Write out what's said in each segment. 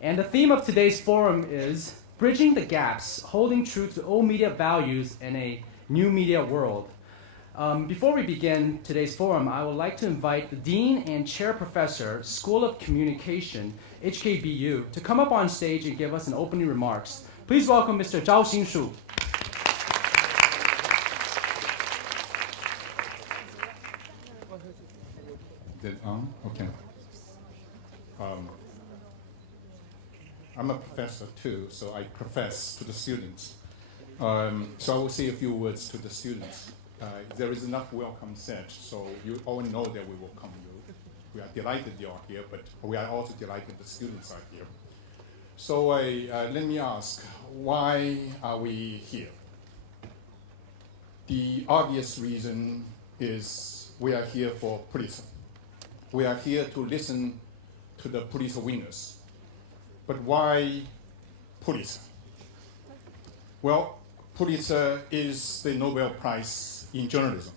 And the theme of today's forum is Bridging the Gaps, Holding True to Old Media Values in a New Media World. Before we begin today's forum, I would like to invite the Dean and Chair Professor, School of Communication, HKBU, to come up on stage and give us an opening remarks. Please welcome Mr. Zhao Xinshu. Is it on? Okay. I'm a professor too, so I profess to the students. So I will say a few words to the students. There is enough welcome said, so you all know that we welcome you. We are delighted you are here, but we are also delighted the students are here. So let me ask, why are we here? The obvious reason is we are here for Pulitzer. We are here to listen to the Pulitzer winners. But why Pulitzer? Well, Pulitzer is the Nobel Prize in journalism.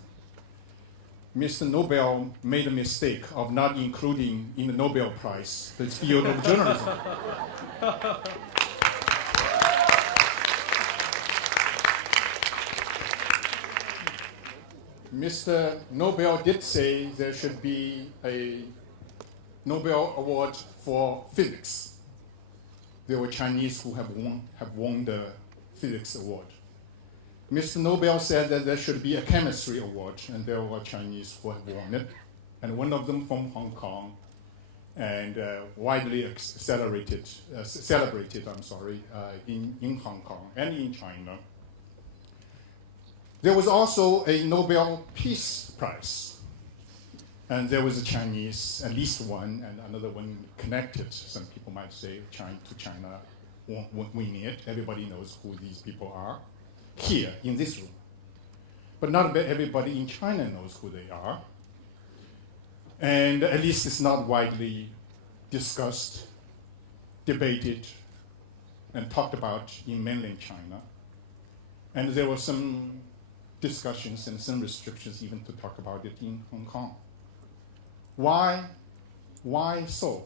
Mr. Nobel made a mistake of not including in the Nobel Prize the field of journalism. Mr. Nobel did say there should be a Nobel Award for physics. There were Chinese who have won the physics award. Mr. Nobel said that there should be a chemistry award, and there were Chinese who have won it, and one of them from Hong Kong, and widely celebrated in Hong Kong and in China. There was also a Nobel Peace Prize, and there was a Chinese, at least one, and another one connected. Some people might say to China won't win it. Everybody knows who these people are here in this room. But not everybody in China knows who they are. And at least it's not widely discussed, debated, and talked about in mainland China. And there were some discussions and some restrictions even to talk about it in Hong Kong. Why? Why so?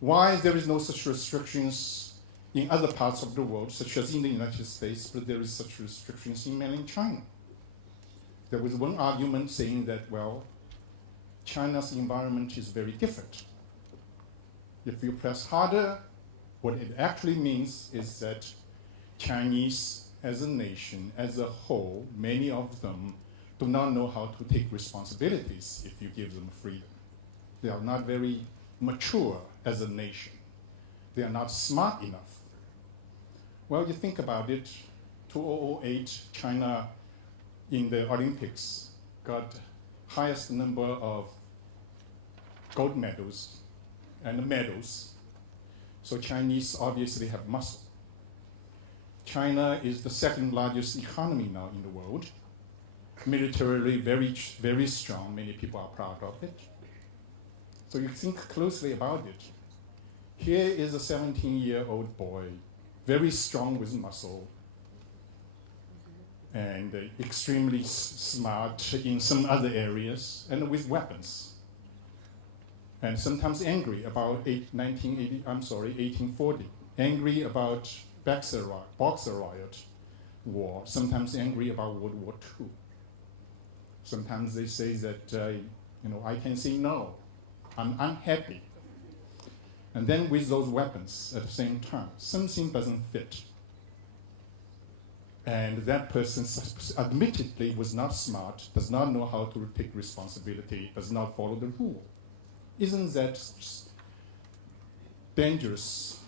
Why there is no such restrictions in other parts of the world, such as in the United States, but there is such restrictions in mainland China? There was one argument saying that, well, China's environment is very different. If you press harder, what it actually means is that Chinese as a nation, as a whole, many of them do not know how to take responsibilities if you give them freedom. They are not very mature as a nation. They are not smart enough. Well, you think about it, 2008, China in the Olympics got highest number of gold medals and medals. So Chinese obviously have muscle. China is the second largest economy now in the world. Militarily very, very strong. Many people are proud of it. So you think closely about it. Here is a 17-year-old boy, very strong with muscle, and extremely smart in some other areas, and with weapons. And sometimes angry about 1840, angry about Boxer Riot war, sometimes angry about World War II. Sometimes they say that, I can say no, I'm unhappy. And then with those weapons at the same time, something doesn't fit. And that person admittedly was not smart, does not know how to take responsibility, does not follow the rule. Isn't that dangerous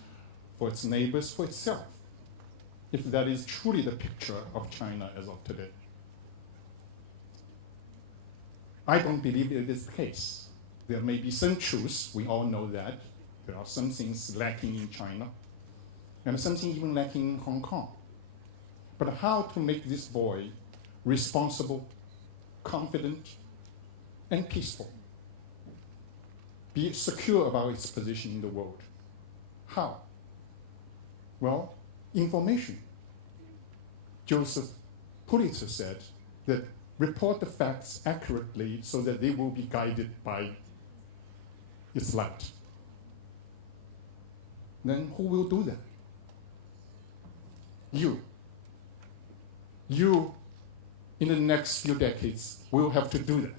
for its neighbors, for itself, if that is truly the picture of China as of today? I don't believe it is the case. There may be some truths, we all know that. There are some things lacking in China, and something even lacking in Hong Kong. But how to make this boy responsible, confident, and peaceful? Be secure about its position in the world. How? Well, information. Joseph Pulitzer said that report the facts accurately so that they will be guided by its light. then who will do that? You. You, in the next few decades, will have to do that.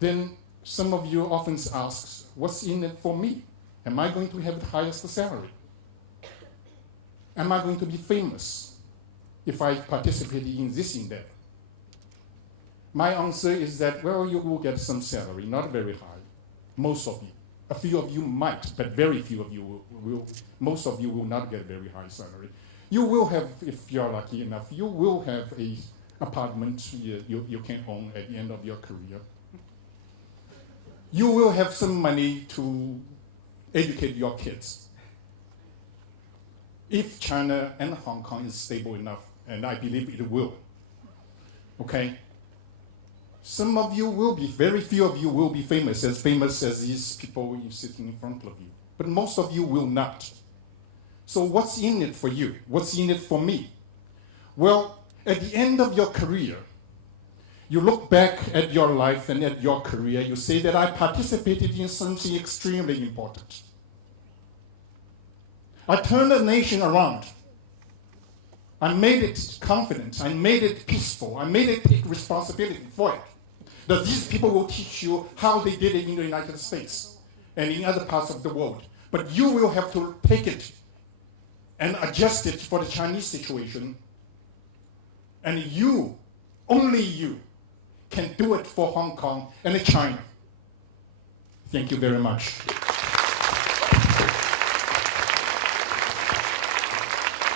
Then some of you often ask, what's in it for me? Am I going to have the highest salary? Am I going to be famous if I participate in this endeavor? My answer is that, well, you will get some salary, not very high. Most of you. A few of you might, but very few of you will. Most of you will not get very high salary. You will have, if you're lucky enough, you will have an apartment you can own at the end of your career. You will have some money to educate your kids. If China and Hong Kong is stable enough, and I believe it will, okay? Some of you will be, very few of you will be famous as these people sitting in front of you. But most of you will not. So what's in it for you? What's in it for me? Well, at the end of your career, you look back at your life and at your career, you say that I participated in something extremely important. I turned the nation around. I made it confident. I made it peaceful. I made it take responsibility for it. That these people will teach you how they did it in the United States and in other parts of the world. But you will have to take it and adjust it for the Chinese situation. And you, only you, can do it for Hong Kong and China. Thank you very much.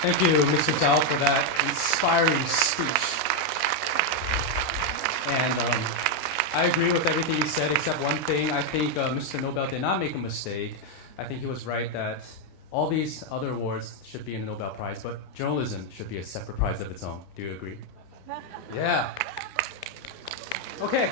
Thank you, Mr. Zhao, for that inspiring speech. And I agree with everything you said, except one thing. I think Mr. Nobel did not make a mistake. I think he was right that all these other awards should be in the Nobel Prize, but journalism should be a separate prize of its own. Do you agree? Yeah. Okay.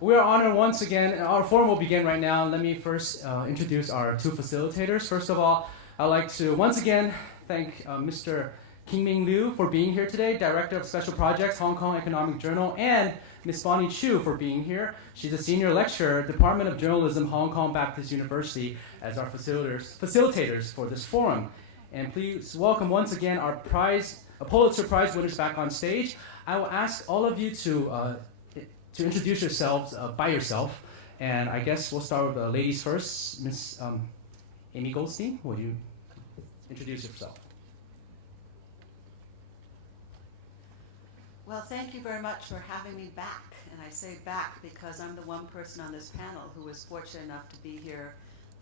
We are honored once again. Our forum will begin right now. Let me first introduce our two facilitators. First of all, I'd like to once again thank Mr. Qingming Liu for being here today, Director of Special Projects, Hong Kong Economic Journal, and Ms. Bonnie Chu for being here. She's a senior lecturer, Department of Journalism, Hong Kong Baptist University, as our facilitators for this forum. And please welcome once again our Pulitzer Prize winners back on stage. I will ask all of you to introduce yourselves by yourself. And I guess we'll start with the ladies first. Ms. Amy Goldstein, will you introduce yourself? Well, thank you very much for having me back. And I say back because I'm the one person on this panel who was fortunate enough to be here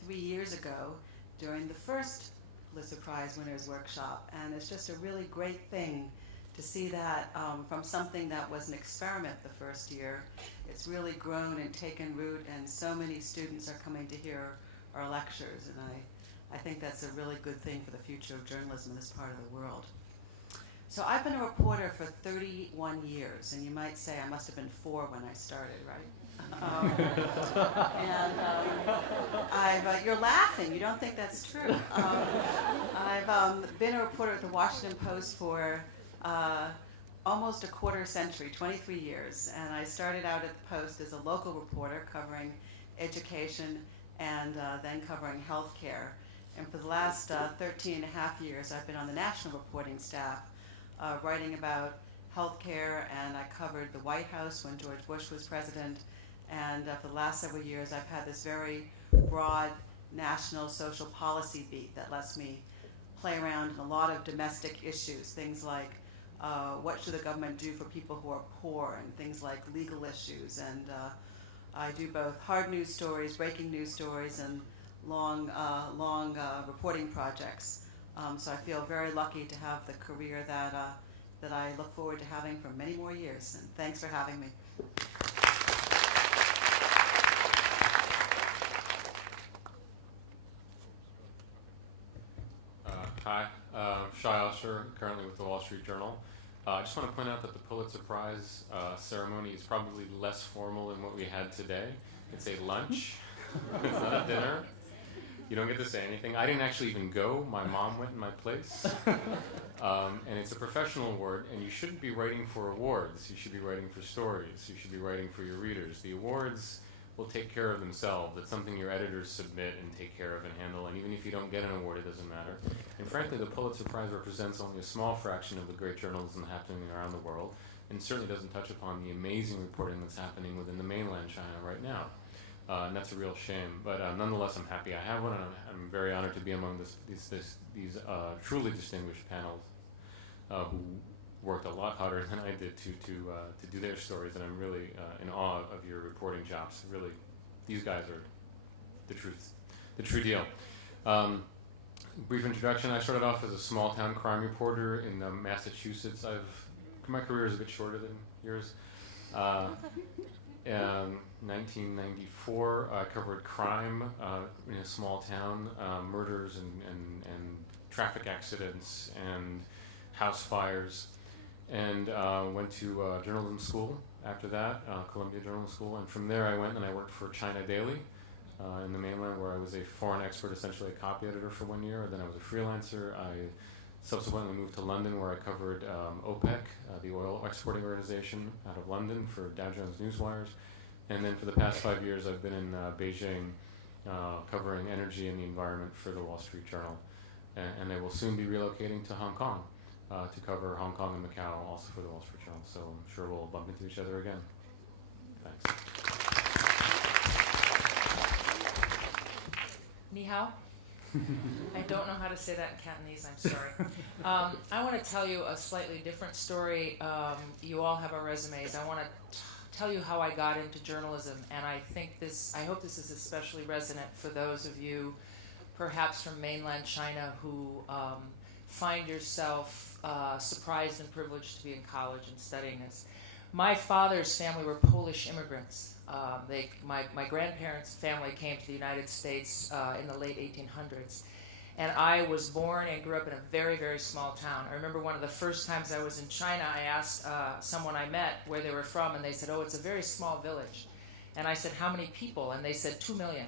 3 years ago during the first Pulitzer Prize Winners Workshop. And it's just a really great thing to see that from something that was an experiment the first year, it's really grown and taken root, and so many students are coming to hear our lectures. And I think that's a really good thing for the future of journalism in this part of the world. So I've been a reporter for 31 years, and you might say I must have been 4 when I started, right? You're laughing. You don't think that's true. I've been a reporter at the Washington Post for almost a quarter century, 23 years. And I started out at the Post as a local reporter covering education and then covering healthcare. And for the last 13 and a half years, I've been on the national reporting staff, writing about healthcare, and I covered the White House when George Bush was president. And for the last several years, I've had this very broad national social policy beat that lets me play around in a lot of domestic issues, things like what should the government do for people who are poor, and things like legal issues. And I do both hard news stories, breaking news stories, and long reporting projects. So I feel very lucky to have the career that I look forward to having for many more years. And thanks for having me. Hi, Shai Usher, currently with the Wall Street Journal. I just want to point out that the Pulitzer Prize ceremony is probably less formal than what we had today. It's a lunch. It's not a dinner. You don't get to say anything. I didn't actually even go. My mom went in my place. And it's a professional award, and you shouldn't be writing for awards. You should be writing for stories. You should be writing for your readers. The awards will take care of themselves. It's something your editors submit and take care of and handle, and even if you don't get an award, it doesn't matter. And frankly, the Pulitzer Prize represents only a small fraction of the great journalism happening around the world, and certainly doesn't touch upon the amazing reporting that's happening within the mainland China right now. And that's a real shame. But nonetheless, I'm happy I have one, and I'm very honored to be among these truly distinguished panels who worked a lot harder than I did to do their stories, and I'm really in awe of your reporting jobs. Really, these guys are the true deal. Brief introduction, I started off as a small-town crime reporter in Massachusetts. My career is a bit shorter than yours. In 1994, I covered crime in a small town, murders and traffic accidents and house fires, and went to journalism school after that, Columbia Journalism School, and from there I went and I worked for China Daily in the mainland, where I was a foreign expert, essentially a copy editor for 1 year, and then I was a freelancer. I subsequently moved to London, where I covered OPEC, the oil exporting organization out of London, for Dow Jones Newswires. And then for the past 5 years, I've been in Beijing covering energy and the environment for the Wall Street Journal. And I will soon be relocating to Hong Kong to cover Hong Kong and Macau, also for the Wall Street Journal. So I'm sure we'll bump into each other again. Thanks. Ni hao. I don't know how to say that in Cantonese, I'm sorry. I want to tell you a slightly different story. You all have our resumes. I want to tell you how I got into journalism, and I hope this is especially resonant for those of you perhaps from mainland China who find yourself surprised and privileged to be in college and studying this. My father's family were Polish immigrants. My grandparents' family came to the United States in the late 1800s. And I was born and grew up in a very, very small town. I remember one of the first times I was in China, I asked someone I met where they were from, and they said, oh, it's a very small village. And I said, how many people? And they said, 2 million.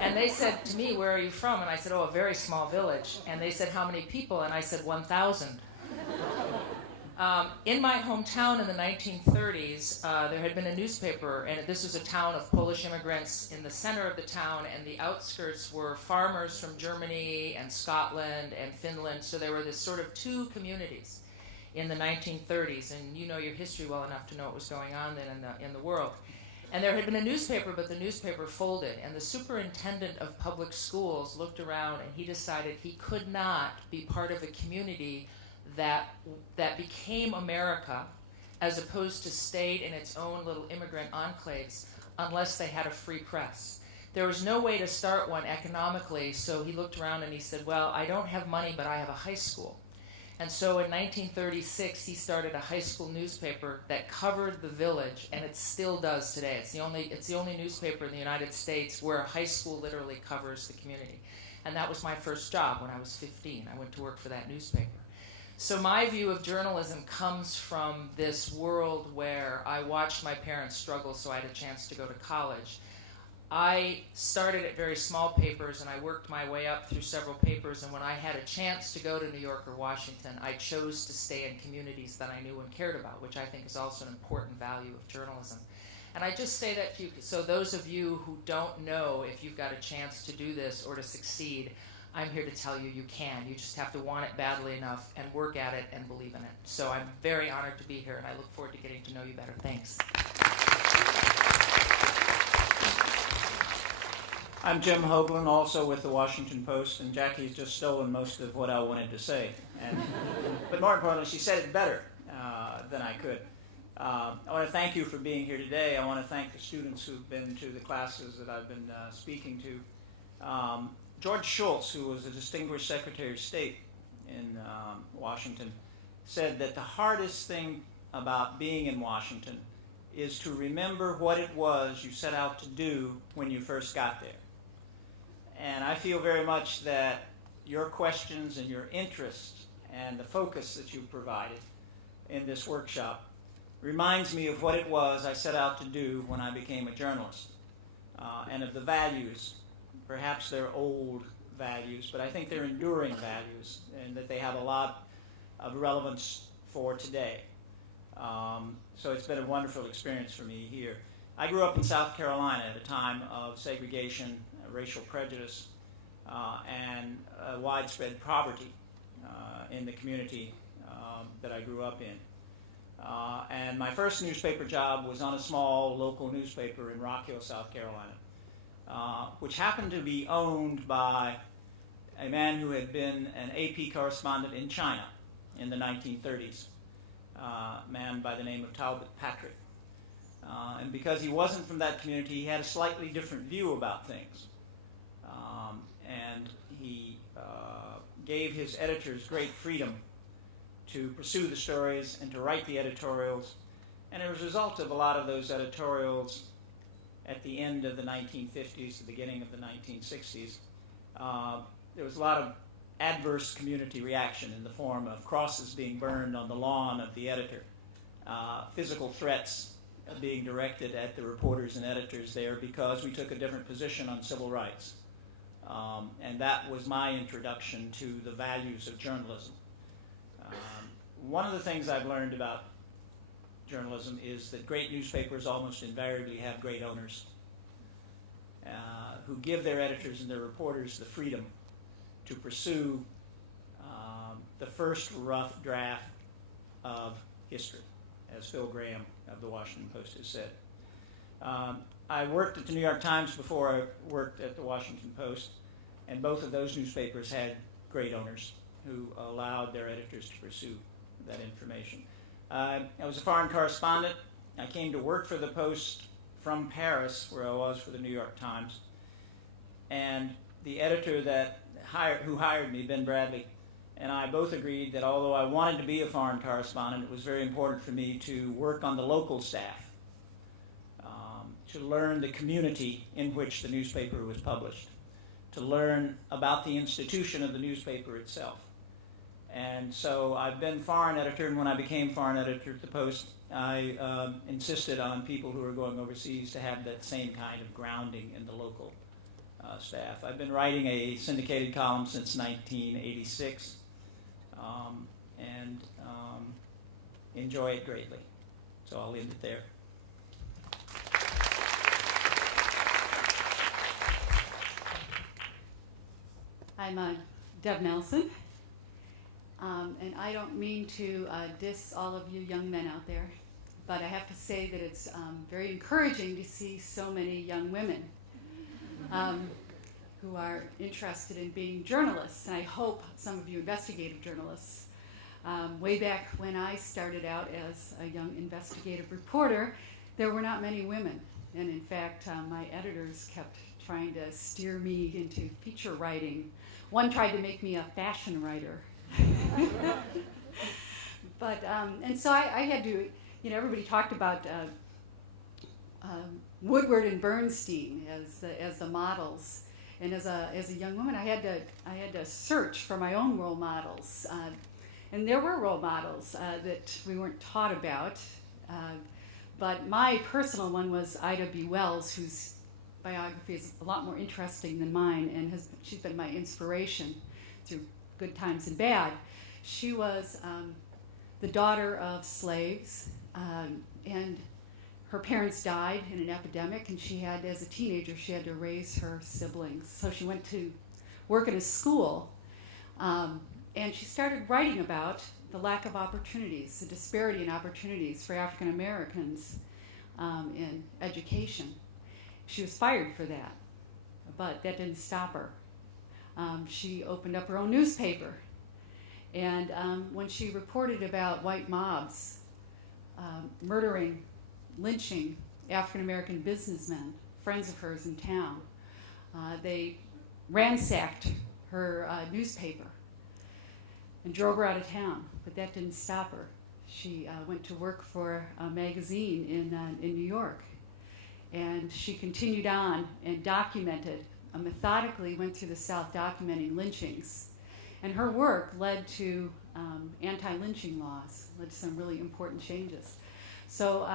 And they said to me, where are you from? And I said, oh, a very small village. And they said, how many people? And I said, 1,000. In my hometown in the 1930s, there had been a newspaper, and this was a town of Polish immigrants in the center of the town, and the outskirts were farmers from Germany and Scotland and Finland. So there were this sort of two communities in the 1930s, and you know your history well enough to know what was going on then in the world. And there had been a newspaper, but the newspaper folded, and the superintendent of public schools looked around, and he decided he could not be part of a community that became America, as opposed to stayed in its own little immigrant enclaves, unless they had a free press. There was no way to start one economically, so he looked around and he said, well, I don't have money, but I have a high school. And so in 1936, he started a high school newspaper that covered the village, and it still does today. It's the only newspaper in the United States where a high school literally covers the community. And that was my first job when I was 15. I went to work for that newspaper. So my view of journalism comes from this world where I watched my parents struggle, so I had a chance to go to college. I started at very small papers, and I worked my way up through several papers, and when I had a chance to go to New York or Washington, I chose to stay in communities that I knew and cared about, which I think is also an important value of journalism. And I just say that to you, so those of you who don't know if you've got a chance to do this or to succeed, I'm here to tell you you can. You just have to want it badly enough and work at it and believe in it. So I'm very honored to be here, and I look forward to getting to know you better. Thanks. I'm Jim Hoagland, also with the Washington Post, and Jackie's just stolen most of what I wanted to say. But more importantly, she said it better than I could. I want to thank you for being here today. I want to thank the students who've been to the classes that I've been speaking to. George Shultz, who was a distinguished Secretary of State in Washington, said that the hardest thing about being in Washington is to remember what it was you set out to do when you first got there. And I feel very much that your questions and your interest and the focus that you provided in this workshop reminds me of what it was I set out to do when I became a journalist, and of the values. Perhaps they're old values, but I think they're enduring values, and that they have a lot of relevance for today. So it's been a wonderful experience for me here. I grew up in South Carolina at a time of segregation, racial prejudice, and widespread poverty in the community that I grew up in. And my first newspaper job was on a small local newspaper in Rock Hill, South Carolina, which happened to be owned by a man who had been an AP correspondent in China in the 1930s, a man by the name of Talbot Patrick. And because he wasn't from that community, he had a slightly different view about things. And he gave his editors great freedom to pursue the stories and to write the editorials. And as a result of a lot of those editorials at the end of the 1950s, the beginning of the 1960s, there was a lot of adverse community reaction in the form of crosses being burned on the lawn of the editor, physical threats being directed at the reporters and editors there because we took a different position on civil rights. And that was my introduction to the values of journalism. One of the things I've learned about journalism is that great newspapers almost invariably have great owners who give their editors and their reporters the freedom to pursue the first rough draft of history, as Phil Graham of the Washington Post has said. I worked at the New York Times before I worked at the Washington Post, and both of those newspapers had great owners who allowed their editors to pursue that information. I was a foreign correspondent. I came to work for the Post from Paris, where I was for the New York Times, and the editor who hired me, Ben Bradley, and I both agreed that although I wanted to be a foreign correspondent, it was very important for me to work on the local staff, to learn the community in which the newspaper was published, to learn about the institution of the newspaper itself. And so I've been foreign editor, and when I became foreign editor at the Post, I insisted on people who were going overseas to have that same kind of grounding in the local staff. I've been writing a syndicated column since 1986, and enjoy it greatly. So I'll leave it there. I'm Deb Nelson, and I don't mean to diss all of you young men out there, but I have to say that it's very encouraging to see so many young women who are interested in being journalists, and I hope some of you investigative journalists. Way back when I started out as a young investigative reporter, there were not many women, and in fact, my editors kept trying to steer me into feature writing. One tried to make me a fashion writer. But, and so I had to, everybody talked about Woodward and Bernstein as the models. And as a young woman, I had to search for my own role models. And there were role models that we weren't taught about. But my personal one was Ida B. Wells, whose biography is a lot more interesting than mine, and she's been my inspiration through good times and bad. She was the daughter of slaves, and her parents died in an epidemic, and she had, as a teenager, she had to raise her siblings. So she went to work in a school, and she started writing about the lack of opportunities, the disparity in opportunities for African Americans in education. She was fired for that, but that didn't stop her. She opened up her own newspaper, and when she reported about white mobs murdering, lynching African American businessmen, friends of hers in town, they ransacked her newspaper and drove her out of town, but that didn't stop her. She went to work for a magazine in New York, and she continued on and documented, methodically went through the South documenting lynchings. And her work led to anti-lynching laws, led to some really important changes. So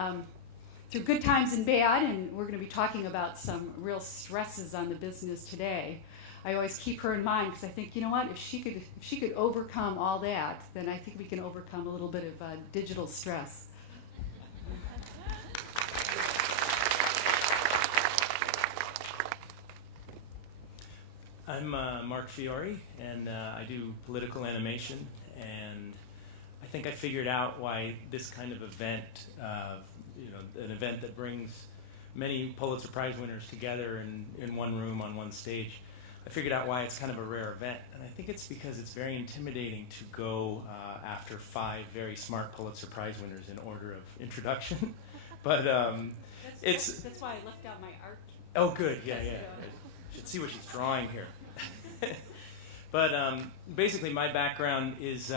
through good times and bad, and we're going to be talking about some real stresses on the business today, I always keep her in mind because I think, if she could overcome all that, then I think we can overcome a little bit of digital stress. I'm Mark Fiore, and I do political animation, and I think I figured out why this kind of event, an event that brings many Pulitzer Prize winners together in one room on one stage, I figured out why it's kind of a rare event. And I think it's because it's very intimidating to go after 5 very smart Pulitzer Prize winners in order of introduction. But that's why I left out my art. Oh, good. Yeah. You should see what she's drawing here. But basically, my background is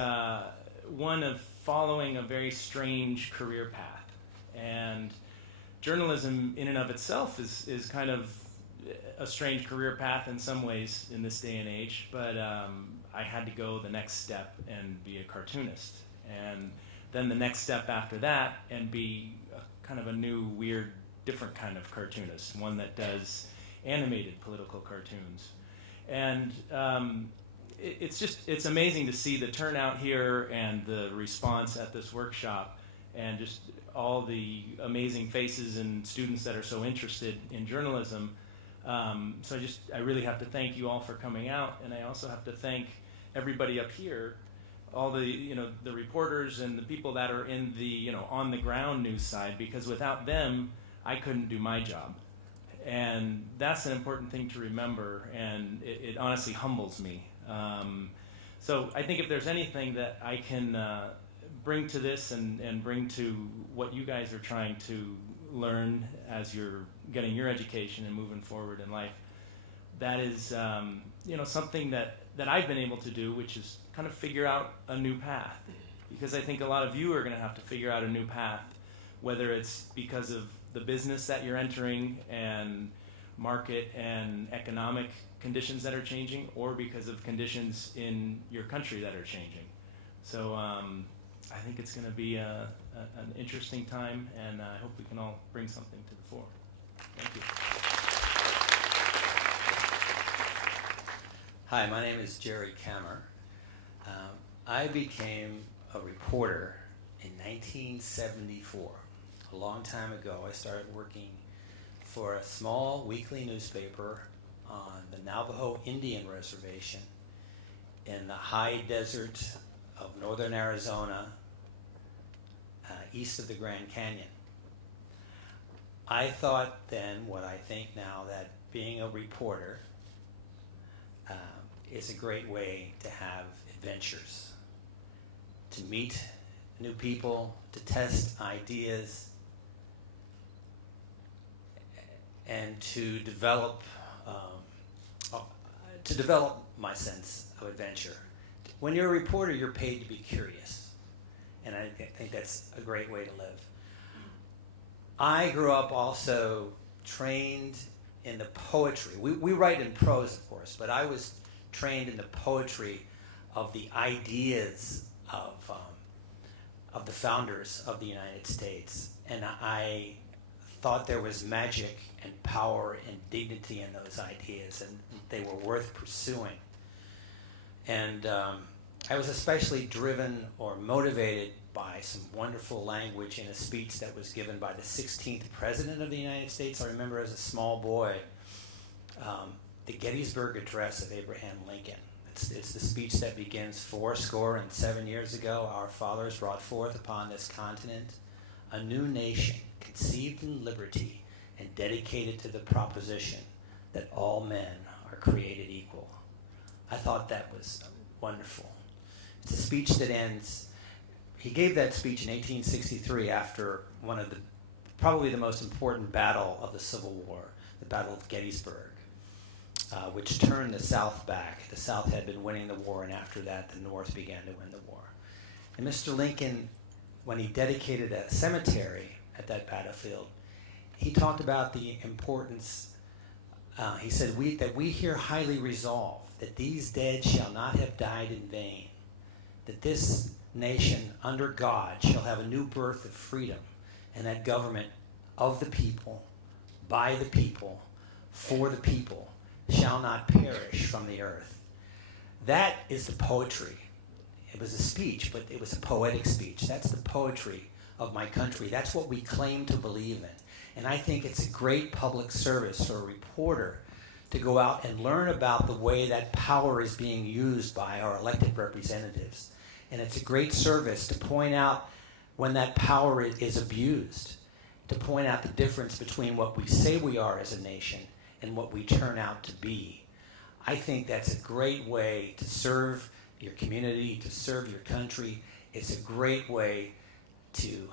one of following a very strange career path. And journalism in and of itself is kind of a strange career path in some ways in this day and age, but I had to go the next step and be a cartoonist. And then the next step after that and be kind of a new, weird, different kind of cartoonist, one that does animated political cartoons. And it's amazing to see the turnout here and the response at this workshop and just all the amazing faces and students that are so interested in journalism. So I really have to thank you all for coming out, and I also have to thank everybody up here, all the the reporters and the people that are in the on the ground news side, because without them I couldn't do my job. And that's an important thing to remember, and it honestly humbles me. So I think if there's anything that I can bring to this and bring to what you guys are trying to learn as you're getting your education and moving forward in life, that is something that I've been able to do, which is kind of figure out a new path. Because I think a lot of you are going to have to figure out a new path, whether it's because of the business that you're entering and market and economic conditions that are changing, or because of conditions in your country that are changing. So I think it's going to be an interesting time, and I hope we can all bring something to the fore. Thank you. Hi, my name is Jerry Kammer. I became a reporter in 1974. A long time ago, I started working for a small weekly newspaper on the Navajo Indian Reservation in the high desert of northern Arizona, east of the Grand Canyon. I thought then, what I think now, that being a reporter is a great way to have adventures, to meet new people, to test ideas, and to develop my sense of adventure. When you're a reporter, you're paid to be curious, and I think that's a great way to live. I grew up also trained in the poetry. We write in prose, of course, but I was trained in the poetry of the ideas of the founders of the United States, and I thought there was magic and power and dignity in those ideas, and they were worth pursuing. And I was especially driven or motivated by some wonderful language in a speech that was given by the 16th President of the United States. I remember as a small boy, the Gettysburg Address of Abraham Lincoln. It's the speech that begins, 77 years ago, our fathers brought forth upon this continent a new nation, conceived in liberty and dedicated to the proposition that all men are created equal. I thought that was wonderful. It's a speech that ends. He gave that speech in 1863 after one of probably the most important battle of the Civil War, the Battle of Gettysburg, which turned the South back. The South had been winning the war, and after that, the North began to win the war. And Mr. Lincoln, when he dedicated a cemetery at that battlefield, he talked about the importance. He said, that we here highly resolve that these dead shall not have died in vain, that this nation under God shall have a new birth of freedom, and that government of the people, by the people, for the people, shall not perish from the earth. That is the poetry. It was a speech, but it was a poetic speech. That's the poetry of my country. That's what we claim to believe in. And I think it's a great public service for a reporter to go out and learn about the way that power is being used by our elected representatives. And it's a great service to point out when that power is abused, to point out the difference between what we say we are as a nation and what we turn out to be. I think that's a great way to serve your community, to serve your country. It's a great way to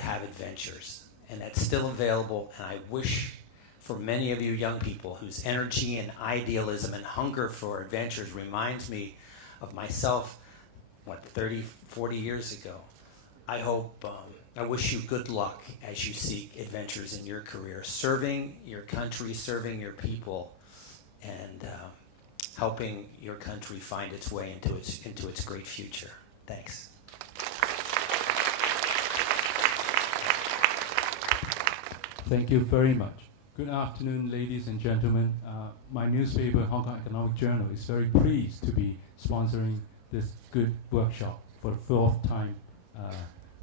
have adventures. And that's still available, and I wish for many of you young people whose energy and idealism and hunger for adventures reminds me of myself, 30, 40 years ago. I wish you good luck as you seek adventures in your career, serving your country, serving your people, and helping your country find its way into its great future. Thanks. Thank you very much. Good afternoon, ladies and gentlemen. My newspaper, Hong Kong Economic Journal, is very pleased to be sponsoring this good workshop for the fourth time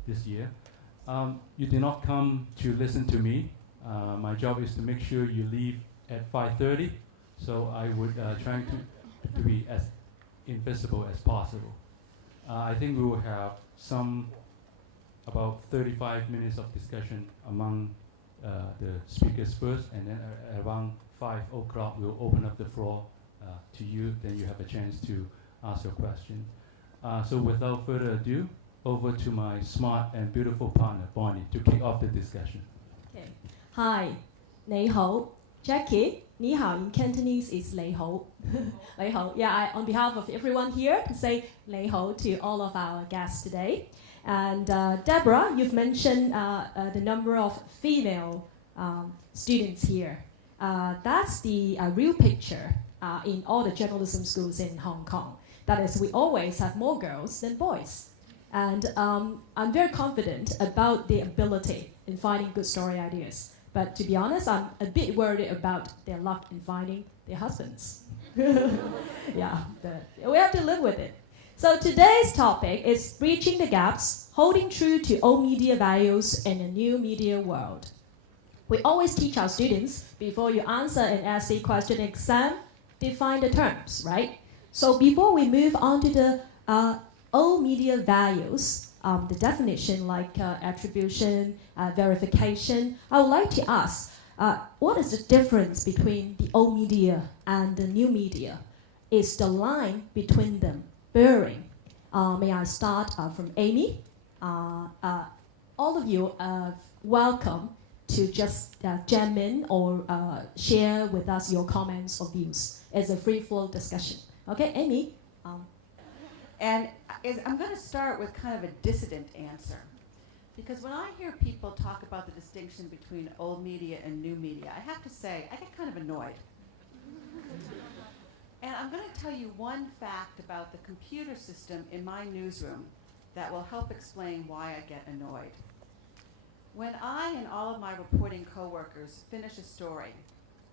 this year. You did not come to listen to me. My job is to make sure you leave at 5:30, so I would try to be as invisible as possible. I think we will have about 35 minutes of discussion among the speakers first, and then around 5 o'clock we'll open up the floor to you, then you have a chance to ask your question. So without further ado, over to my smart and beautiful partner, Bonnie, to kick off the discussion. Okay. Hi, 你好, Jackie. 你好 in Cantonese is 你好. 你好. Yeah, on behalf of everyone here, to say 你好 to all of our guests today. And Deborah, you've mentioned the number of female students here. That's the real picture in all the journalism schools in Hong Kong. That is, we always have more girls than boys. And I'm very confident about their ability in finding good story ideas. But to be honest, I'm a bit worried about their luck in finding their husbands. Yeah, we have to live with it. So today's topic is bridging the gaps, holding true to old media values in a new media world. We always teach our students, before you answer an essay question exam, define the terms, right? So before we move on to the old media values, the definition like attribution, verification, I would like to ask, what is the difference between the old media and the new media? Is the line between them blurring? May I start from Amy? All of you are welcome to just jam in or share with us your comments or views. It's a free-flow discussion. Okay, Amy? I'm going to start with kind of a dissident answer. Because when I hear people talk about the distinction between old media and new media, I have to say, I get kind of annoyed. And I'm going to tell you one fact about the computer system in my newsroom that will help explain why I get annoyed. When I and all of my reporting coworkers finish a story,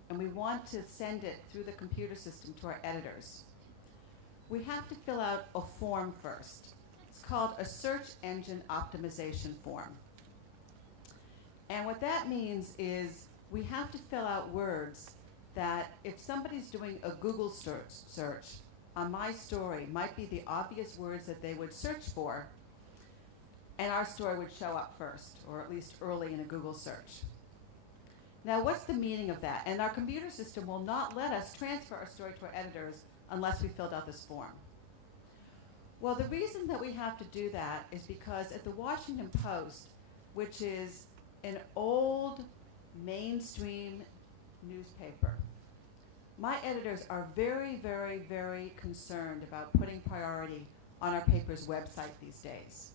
and we want to send it through the computer system to our editors, we have to fill out a form first. It's called a search engine optimization form. And what that means is we have to fill out words that if somebody's doing a Google search on my story might be the obvious words that they would search for, and our story would show up first, or at least early in a Google search. Now, what's the meaning of that? And our computer system will not let us transfer our story to our editors unless we filled out this form. Well, the reason that we have to do that is because at the Washington Post, which is an old mainstream newspaper, my editors are very, very, very concerned about putting priority on our paper's website these days.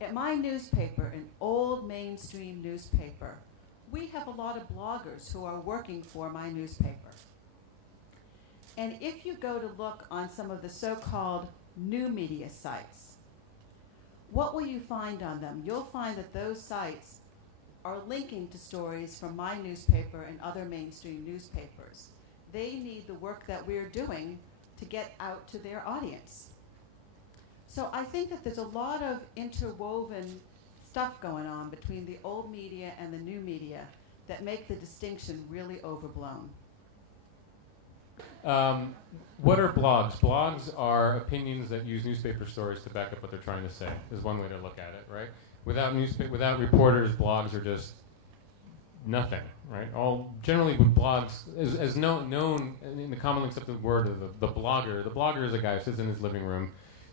At my newspaper, an old mainstream newspaper, we have a lot of bloggers who are working for my newspaper. And if you go to look on some of the so-called new media sites, what will you find on them? You'll find that those sites are linking to stories from my newspaper and other mainstream newspapers. They need the work that we're doing to get out to their audience. So I think that there's a lot of interwoven stuff going on between the old media and the new media that make the distinction really overblown. What are blogs? Blogs are opinions that use newspaper stories to back up what they're trying to say. Is one way to look at it, right? Without reporters, blogs are just nothing, right? All generally with blogs, as known in the commonly accepted word of the blogger. The blogger is a guy who sits in his living room,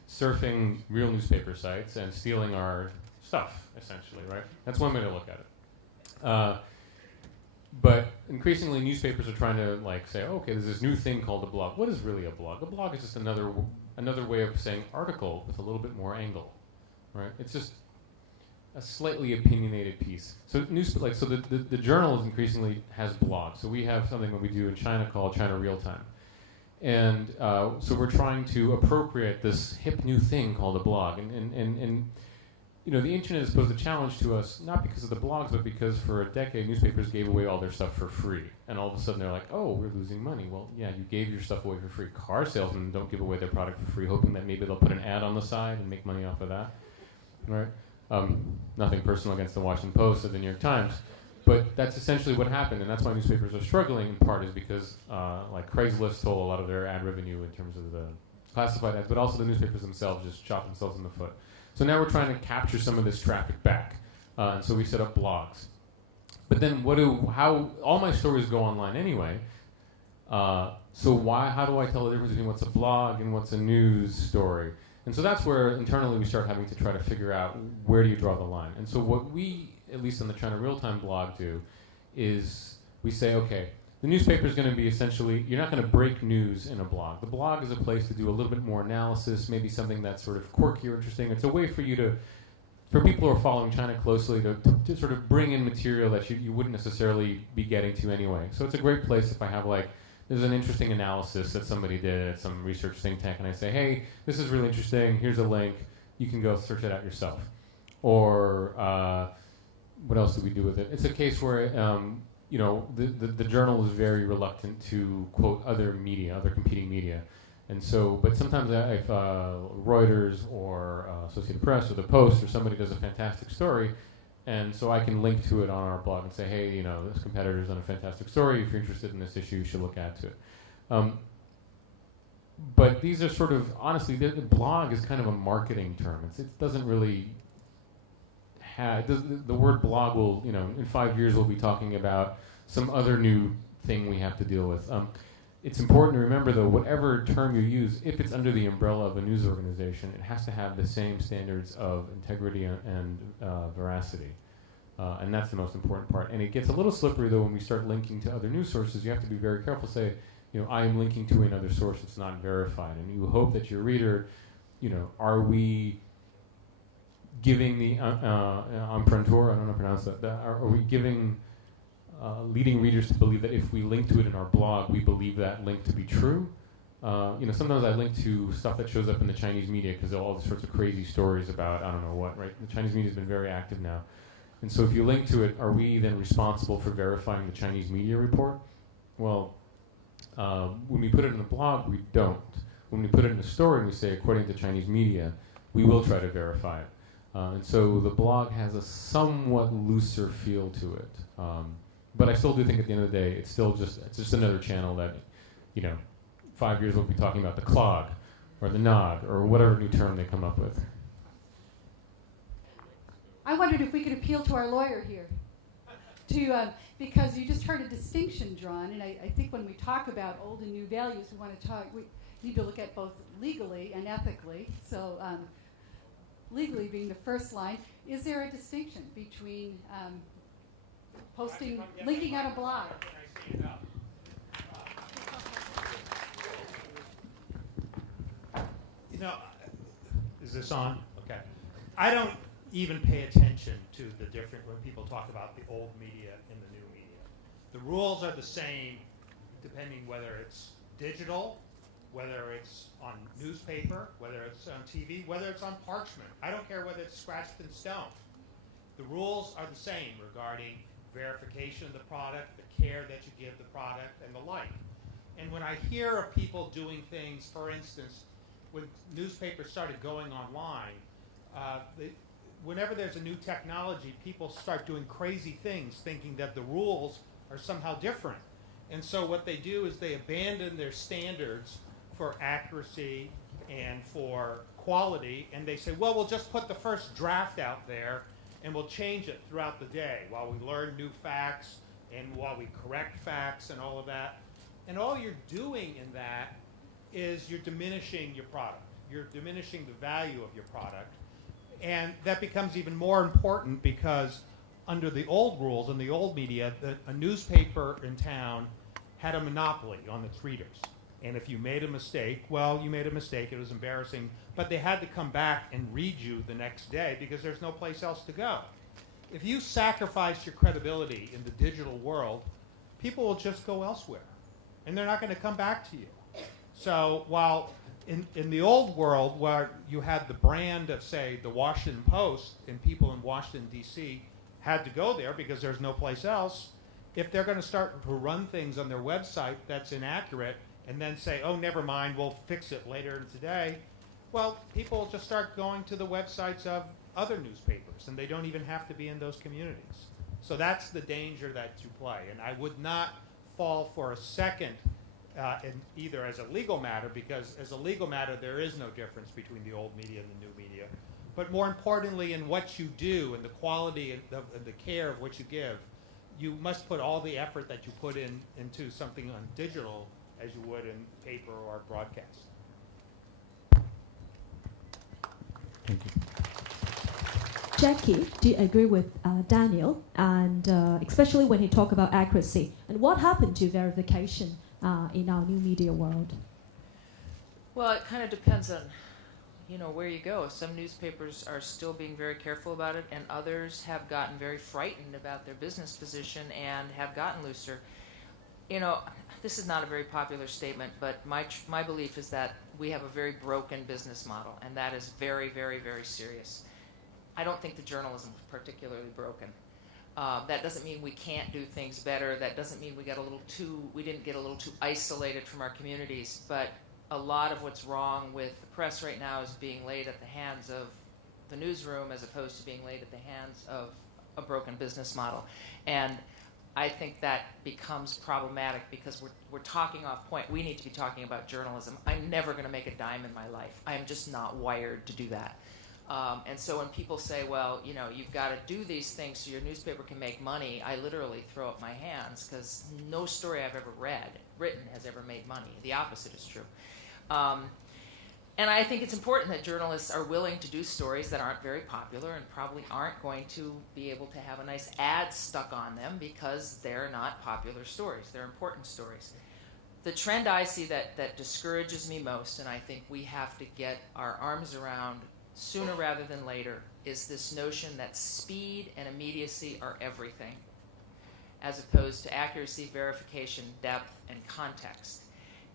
surfing real newspaper sites and stealing our stuff, essentially, right? That's one way to look at it. But increasingly, newspapers are trying to say, oh, okay, there's this new thing called a blog. What is really a blog? A blog is just another way of saying article with a little bit more angle, right? It's just a slightly opinionated piece. So the journal increasingly has blogs. So we have something that we do in China called China Real Time, and so we're trying to appropriate this hip new thing called a blog, and the internet has posed a challenge to us, not because of the blogs, but because for a decade newspapers gave away all their stuff for free. And all of a sudden they're like, oh, we're losing money. Well, yeah, you gave your stuff away for free. Car salesmen don't give away their product for free, hoping that maybe they'll put an ad on the side and make money off of that. Right? Nothing personal against the Washington Post or the New York Times. But that's essentially what happened, and that's why newspapers are struggling in part is because Craigslist stole a lot of their ad revenue in terms of the classified ads, but also the newspapers themselves just shot themselves in the foot. So now we're trying to capture some of this traffic back, and so we set up blogs. But then how all my stories go online anyway. So how do I tell the difference between what's a blog and what's a news story? And so that's where internally we start having to try to figure out where do you draw the line. And so what we, at least on the China Real Time blog, do is we say, okay, the newspaper is going to be essentially, you're not going to break news in a blog. The blog is a place to do a little bit more analysis, maybe something that's sort of quirky or interesting. It's a way for you for people who are following China closely, to sort of bring in material that you wouldn't necessarily be getting to anyway. So it's a great place if I have there's an interesting analysis that somebody did at some research think tank, and I say, hey, this is really interesting, here's a link, you can go search it out yourself. Or what else do we do with it? It's a case where the journal is very reluctant to quote other competing media. And so, but sometimes if Reuters or Associated Press or the Post or somebody does a fantastic story, and so I can link to it on our blog and say, hey, this competitor's done a fantastic story. If you're interested in this issue, you should look into it. But these are sort of, honestly, the blog is kind of a marketing term. It doesn't really the word blog will, in 5 years we'll be talking about some other new thing we have to deal with. It's important to remember, though, whatever term you use, if it's under the umbrella of a news organization, it has to have the same standards of integrity and veracity. And that's the most important part. And it gets a little slippery, though, when we start linking to other news sources. You have to be very careful. Say, I am linking to another source that's not verified. And you hope that your reader, are we giving the impreneur, I don't know how to pronounce that, are we giving leading readers to believe that if we link to it in our blog, we believe that link to be true? Sometimes I link to stuff that shows up in the Chinese media because of all the sorts of crazy stories about I don't know what, right? The Chinese media has been very active now. And so if you link to it, are we then responsible for verifying the Chinese media report? Well, when we put it in the blog, we don't. When we put it in a story and we say, according to Chinese media, we will try to verify it. And so the blog has a somewhat looser feel to it. But I still do think at the end of the day, it's just another channel that, 5 years we'll be talking about the clog or the nog or whatever new term they come up with. I wondered if we could appeal to our lawyer here, because you just heard a distinction drawn, and I think when we talk about old and new values, we need to look at both legally and ethically. So legally being the first line, is there a distinction between linking on a blog? Is this on? Okay. I don't even pay attention to the different, when people talk about the old media and the new media. The rules are the same depending whether it's digital, whether it's on newspaper, whether it's on TV, whether it's on parchment. I don't care whether it's scratched in stone. The rules are the same regarding verification of the product, the care that you give the product, and the like. And when I hear of people doing things, for instance, when newspapers started going online, whenever there's a new technology, people start doing crazy things, thinking that the rules are somehow different. And so what they do is they abandon their standards for accuracy and for quality, and they say, well, we'll just put the first draft out there and we'll change it throughout the day while we learn new facts and while we correct facts and all of that. And all you're doing in that is you're diminishing your product. You're diminishing the value of your product. And that becomes even more important because under the old rules in the old media, a newspaper in town had a monopoly on its readers. And if you made a mistake, well, you made a mistake, it was embarrassing, but they had to come back and read you the next day because there's no place else to go. If you sacrifice your credibility in the digital world, people will just go elsewhere, and they're not going to come back to you. So while in the old world where you had the brand of, say, the Washington Post, and people in Washington, D.C. had to go there because there's no place else, if they're going to start to run things on their website that's inaccurate and then say, oh, never mind, we'll fix it later today, well, people will just start going to the websites of other newspapers, and they don't even have to be in those communities. So that's the danger that you play. And I would not fall for a second in either as a legal matter, because as a legal matter, there is no difference between the old media and the new media. But more importantly, in what you do and the quality and the care of what you give, you must put all the effort that you put into something on digital as you would in paper or broadcast. Thank you. Jackie, do you agree with Daniel, and especially when he talked about accuracy? And what happened to verification in our new media world? Well, it kind of depends on, where you go. Some newspapers are still being very careful about it, and others have gotten very frightened about their business position and have gotten looser. This is not a very popular statement, but my belief is that we have a very broken business model, and that is very, very, very serious. I don't think the journalism is particularly broken. That doesn't mean we can't do things better. That doesn't mean we didn't get a little too isolated from our communities. But a lot of what's wrong with the press right now is being laid at the hands of the newsroom as opposed to being laid at the hands of a broken business model. And I think that becomes problematic because we're talking off point. We need to be talking about journalism. I'm never going to make a dime in my life. I am just not wired to do that. And so when people say, well, you've got to do these things so your newspaper can make money, I literally throw up my hands because no story I've ever written has ever made money. The opposite is true. And I think it's important that journalists are willing to do stories that aren't very popular and probably aren't going to be able to have a nice ad stuck on them because they're not popular stories. They're important stories. The trend I see that discourages me most, and I think we have to get our arms around sooner rather than later, is this notion that speed and immediacy are everything, as opposed to accuracy, verification, depth, and context.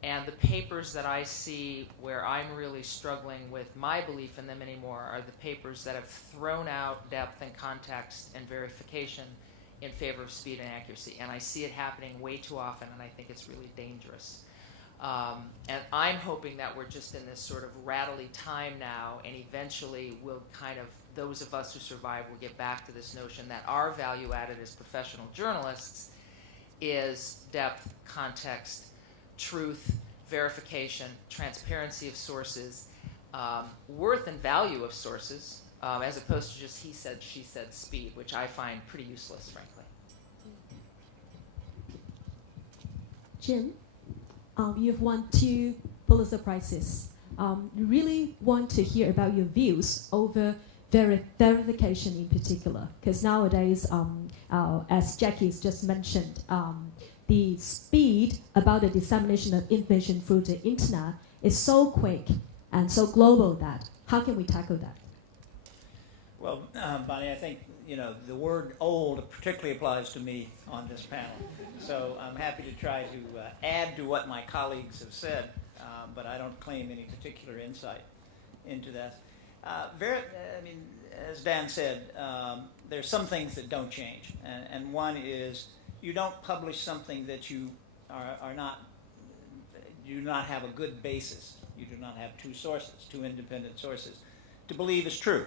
And the papers that I see where I'm really struggling with my belief in them anymore are the papers that have thrown out depth and context and verification in favor of speed and accuracy. And I see it happening way too often, and I think it's really dangerous. And I'm hoping that we're just in this sort of rattly time now, and eventually those of us who survive will get back to this notion that our value added as professional journalists is depth, context, truth, verification, transparency of sources, worth and value of sources, as opposed to just he said, she said speed, which I find pretty useless, frankly. Jim, you've won 2 Pulitzer Prizes. Really want to hear about your views over verification in particular, because nowadays, as Jackie's just mentioned, the speed about the dissemination of information through the internet is so quick and so global that how can we tackle that? Well, Bonnie, I think the word old particularly applies to me on this panel. So I'm happy to try to add to what my colleagues have said, but I don't claim any particular insight into that. As Dan said, there's some things that don't change, and one is you don't publish something that you do not have a good basis. You do not have 2 independent sources to believe is true.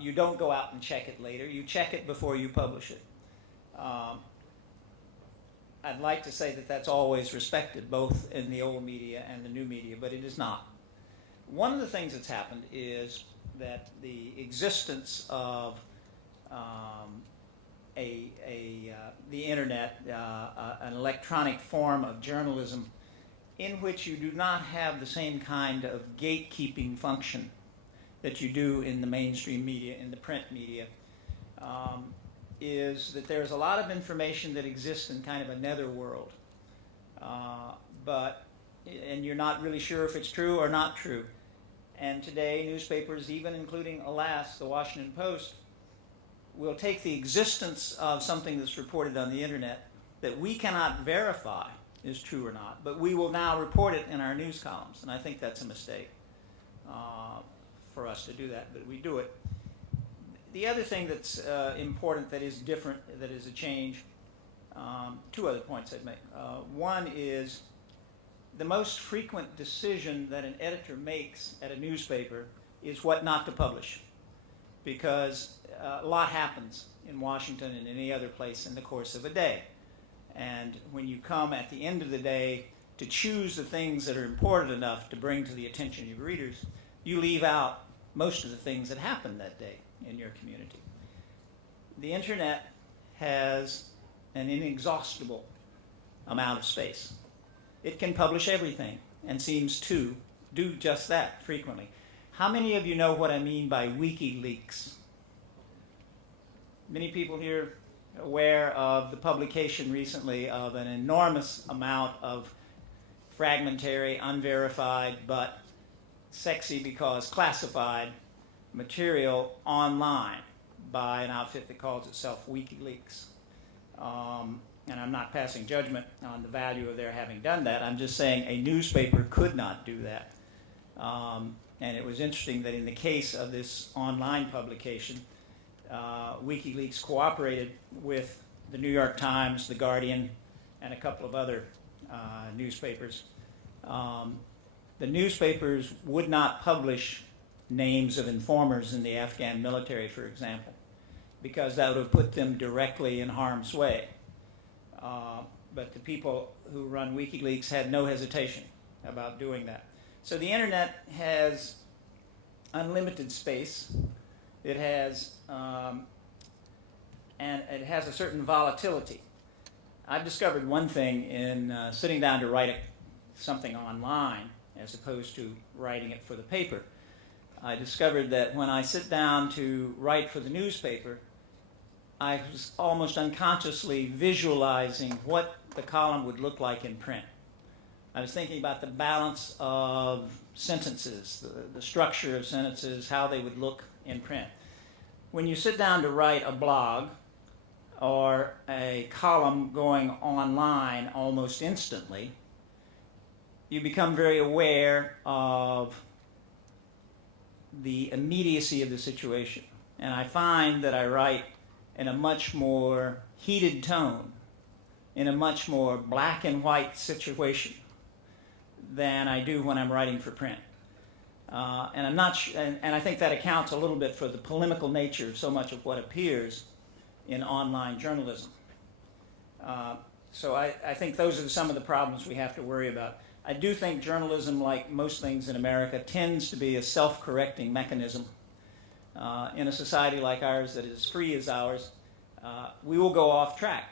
You don't go out and check it later. You check it before you publish it. I'd like to say that that's always respected, both in the old media and the new media, but it is not. One of the things that's happened is that the existence of the internet, an electronic form of journalism in which you do not have the same kind of gatekeeping function that you do in the mainstream media, in the print media, is that there's a lot of information that exists in kind of a netherworld. And you're not really sure if it's true or not true. And today, newspapers, even including, alas, the Washington Post, will take the existence of something that's reported on the internet that we cannot verify is true or not, but we will now report it in our news columns. And I think that's a mistake for us to do that, but we do it. The other thing that's important, that is different, that is a change, two other points I'd make. One is the most frequent decision that an editor makes at a newspaper is what not to publish, because a lot happens in Washington and any other place in the course of a day. And when you come at the end of the day to choose the things that are important enough to bring to the attention of your readers, you leave out most of the things that happened that day in your community. The internet has an inexhaustible amount of space. It can publish everything and seems to do just that frequently. How many of you know what I mean by WikiLeaks? Many people here aware of the publication recently of an enormous amount of fragmentary, unverified, but sexy because classified material online by an outfit that calls itself WikiLeaks. And I'm not passing judgment on the value of their having done that. I'm just saying a newspaper could not do that. And it was interesting that in the case of this online publication, WikiLeaks cooperated with the New York Times, The Guardian, and a couple of other newspapers. The newspapers would not publish names of informers in the Afghan military, for example, because that would have put them directly in harm's way. But the people who run WikiLeaks had no hesitation about doing that. So the internet has unlimited space. It has and it has a certain volatility. I've discovered one thing in sitting down to write something online as opposed to writing it for the paper. I discovered that when I sit down to write for the newspaper, I was almost unconsciously visualizing what the column would look like in print. I was thinking about the balance of sentences, the structure of sentences, how they would look in print. When you sit down to write a blog or a column going online almost instantly, you become very aware of the immediacy of the situation. And I find that I write in a much more heated tone, in a much more black and white situation than I do when I'm writing for print. And I'm not and I think that accounts a little bit for the polemical nature of so much of what appears in online journalism. So I think those are some of the problems we have to worry about. I do think journalism, like most things in America, tends to be a self-correcting mechanism. In a society like ours that is as free as ours, we will go off track.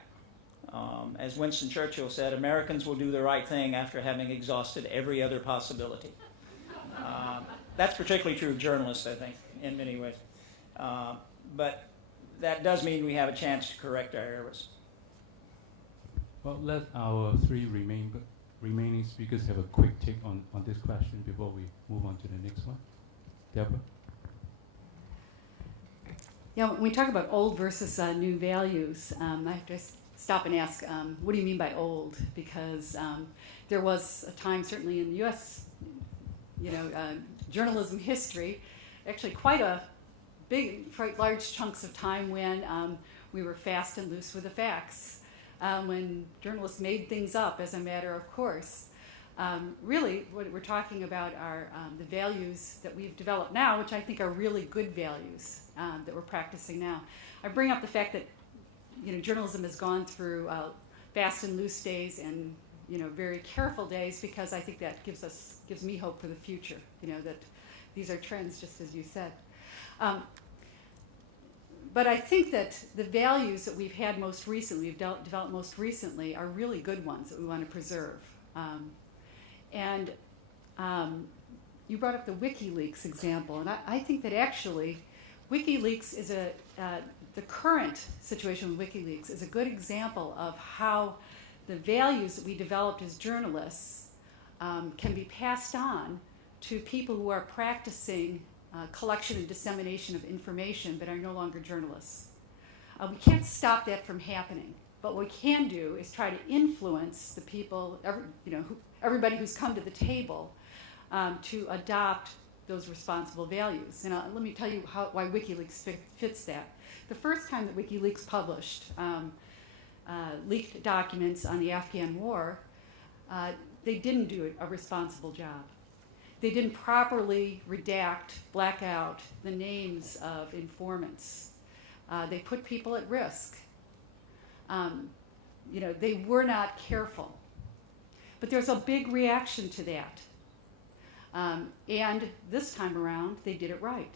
As Winston Churchill said, Americans will do the right thing after having exhausted every other possibility. That's particularly true of journalists, I think, in many ways. But that does mean we have a chance to correct our errors. Well, let our three remaining speakers have a quick take on this question before we move on to the next one. Deborah? Yeah, when we talk about old versus new values, I have to stop and ask, what do you mean by old? Because there was a time, certainly in the U.S., journalism history, actually quite large chunks of time when we were fast and loose with the facts, when journalists made things up as a matter of course. Really, what we're talking about are the values that we've developed now, which I think are really good values that we're practicing now. I bring up the fact that journalism has gone through fast and loose days and very careful days, because I think that gives me hope for the future. That these are trends, just as you said. But I think that the values that we've had most recently, developed most recently, are really good ones that we want to preserve. You brought up the WikiLeaks example, and I think that actually WikiLeaks is the current situation with WikiLeaks is a good example of how the values that we developed as journalists can be passed on to people who are practicing collection and dissemination of information but are no longer journalists. We can't stop that from happening, but what we can do is try to influence the people, everybody who's come to the table to adopt those responsible values. And let me tell you why WikiLeaks fits that. The first time that WikiLeaks published leaked documents on the Afghan war, they didn't do a responsible job. They didn't properly redact, black out the names of informants. They put people at risk. They were not careful. But there's a big reaction to that. And this time around, they did it right.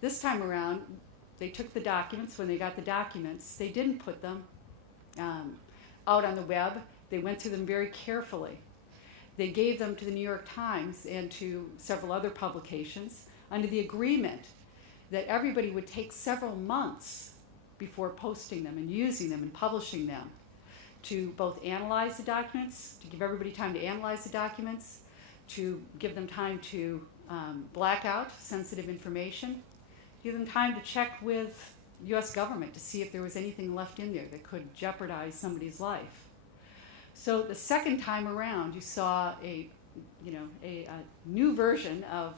This time around, they took the documents. When they got the documents, they didn't put them out on the web. They went through them very carefully. They gave them to the New York Times and to several other publications under the agreement that everybody would take several months before posting them and using them and publishing them to both analyze the documents, to give everybody time to analyze the documents, to give them time to black out sensitive information, give them time to check with U.S. government to see if there was anything left in there that could jeopardize somebody's life. So the second time around, you saw a new version of,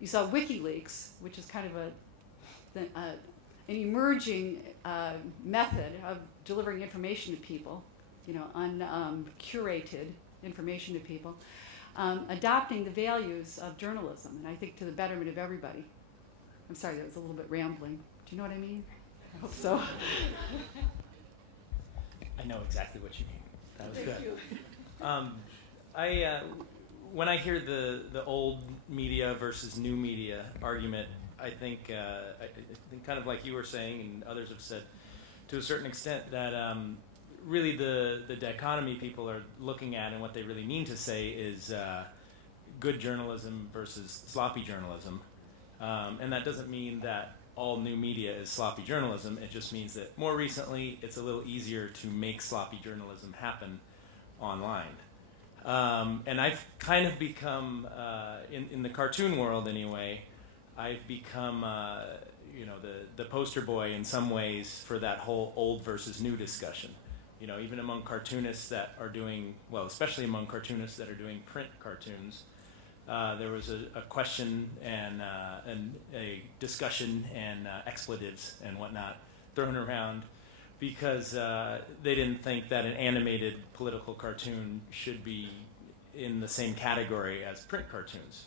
you saw WikiLeaks, which is kind of an emerging method of delivering information to people, uncurated information to people, adopting the values of journalism, and I think to the betterment of everybody. I'm sorry, that was a little bit rambling. Do you know what I mean? I hope so. I know exactly what you mean. That was Thank good. you. When I hear the old media versus new media argument, I think kind of like you were saying and others have said to a certain extent that really the dichotomy people are looking at and what they really mean to say is good journalism versus sloppy journalism. And that doesn't mean that all new media is sloppy journalism. It just means that more recently it's a little easier to make sloppy journalism happen online. And I've kind of become, in the cartoon world anyway, I've become the poster boy in some ways for that whole old versus new discussion. Even among cartoonists that are doing, well, especially among cartoonists that are doing print cartoons, there was a question and a discussion and expletives and whatnot thrown around because they didn't think that an animated political cartoon should be in the same category as print cartoons.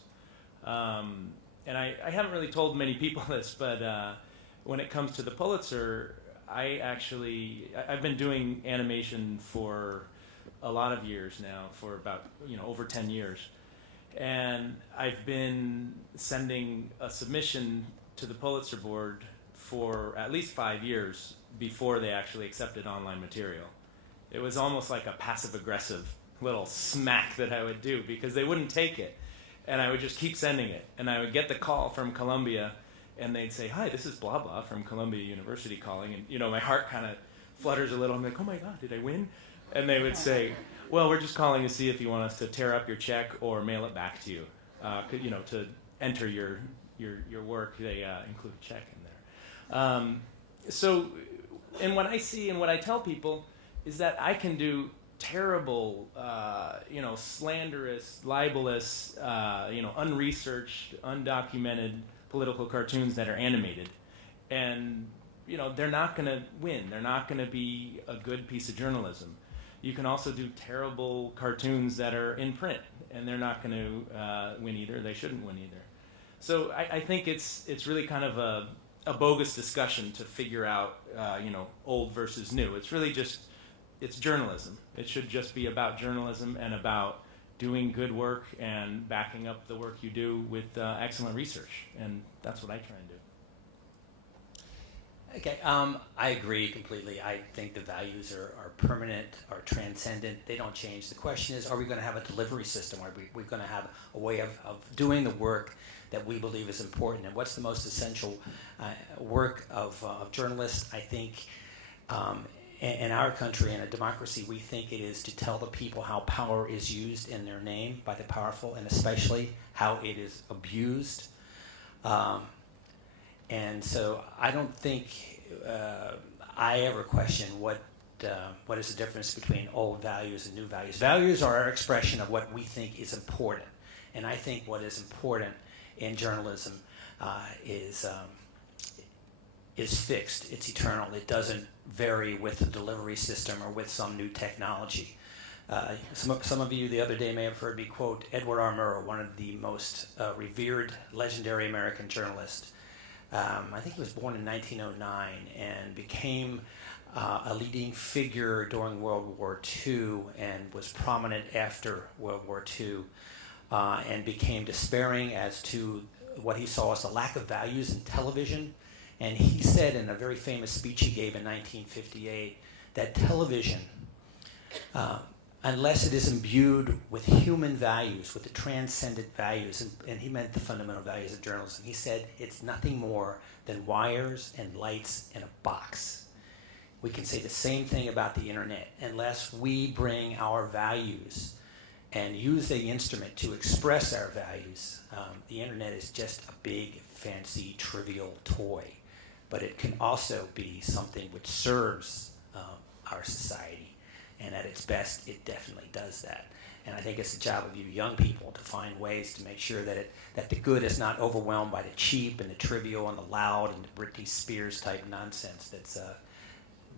And I haven't really told many people this, but when it comes to the Pulitzer, I've been doing animation for a lot of years now, for about over 10 years. And I've been sending a submission to the Pulitzer Board for at least 5 years before they actually accepted online material. It was almost like a passive-aggressive little smack that I would do because they wouldn't take it. And I would just keep sending it. And I would get the call from Columbia, and they'd say, "Hi, this is blah blah from Columbia University calling." And my heart kind of flutters a little. I'm like, "Oh my God, did I win?" And they would say, "Well, we're just calling to see if you want us to tear up your check or mail it back to you. To enter your work, they include a check in there." So, and what I see and what I tell people is that I can do terrible, slanderous, libelous, unresearched, undocumented political cartoons that are animated, and they're not going to win. They're not going to be a good piece of journalism. You can also do terrible cartoons that are in print, and they're not going to win either. They shouldn't win either. So I think it's really kind of a bogus discussion to figure out, old versus new. It's really just it's journalism. It should just be about journalism and about doing good work and backing up the work you do with excellent research. And that's what I try and do. Okay, I agree completely. I think the values are permanent, are transcendent. They don't change. The question is, are we going to have a delivery system? Are we going to have a way of doing the work that we believe is important? And what's the most essential work of journalists? I think in our country, in a democracy, we think it is to tell the people how power is used in their name by the powerful, and especially how it is abused. And so I don't think I ever question what is the difference between old values and new values. Values are our expression of what we think is important. And I think what is important in journalism is fixed. It's eternal. It doesn't vary with the delivery system or with some new technology. Some of you the other day may have heard me quote Edward R. Murrow, one of the most revered, legendary American journalists. I think he was born in 1909 and became a leading figure during World War II and was prominent after World War II and became despairing as to what he saw as a lack of values in television. And he said in a very famous speech he gave in 1958 that television, unless it is imbued with human values, with the transcendent values, and he meant the fundamental values of journalism, he said it's nothing more than wires and lights in a box. We can say the same thing about the internet. Unless we bring our values and use the instrument to express our values, the internet is just a big, fancy, trivial toy. But it can also be something which serves our society. And at its best, it definitely does that. And I think it's the job of you young people to find ways to make sure that the good is not overwhelmed by the cheap and the trivial and the loud and the Britney Spears type nonsense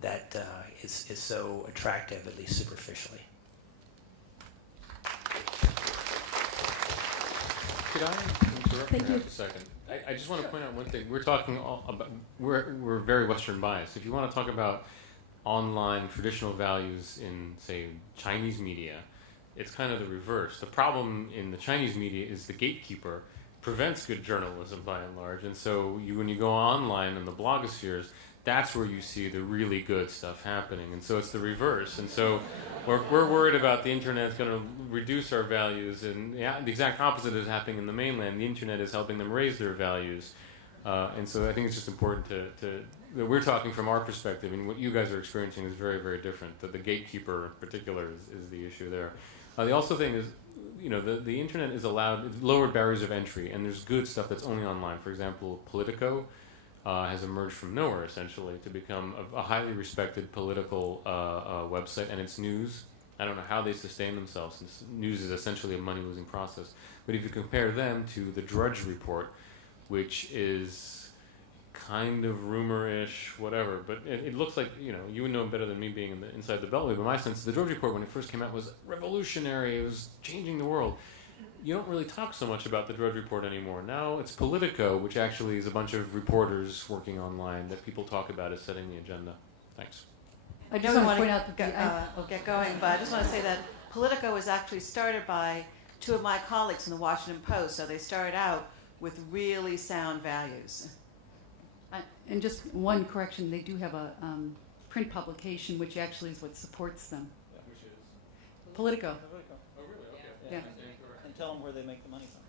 that is so attractive, at least superficially. Could I interrupt you for a second? I just want to point out one thing. We're talking about we're very Western biased. If you want to talk about online traditional values in, say, Chinese media, it's kind of the reverse. The problem in the Chinese media is the gatekeeper prevents good journalism by and large, and so when you go online in the blogospheres, that's where you see the really good stuff happening. And so it's the reverse. And so we're worried about the internet is going to reduce our values, and the exact opposite is happening in the mainland. The internet is helping them raise their values. And so I think it's just important that we're talking from our perspective, and what you guys are experiencing is very, very different. That the gatekeeper in particular is the issue there. The also thing is, the internet is allowed lowered barriers of entry, and there's good stuff that's only online. For example, Politico has emerged from nowhere, essentially, to become a highly respected political website, and it's news. I don't know how they sustain themselves, since news is essentially a money-losing process. But if you compare them to the Drudge Report, which is kind of rumor-ish, whatever, but it looks like, you would know better than me being inside the Beltway, but my sense, the Drudge Report, when it first came out, was revolutionary. It was changing the world. You don't really talk so much about the Drudge Report anymore. Now it's Politico, which actually is a bunch of reporters working online that people talk about as setting the agenda. Thanks. I just want to point out we'll get going, but I just want to say that Politico was actually started by two of my colleagues in the Washington Post, so they started out with really sound values. And just one correction, they do have a print publication, which actually is what supports them. Yeah, which is? Politico. Oh, really? Okay. Yeah. And tell them where they make the money from.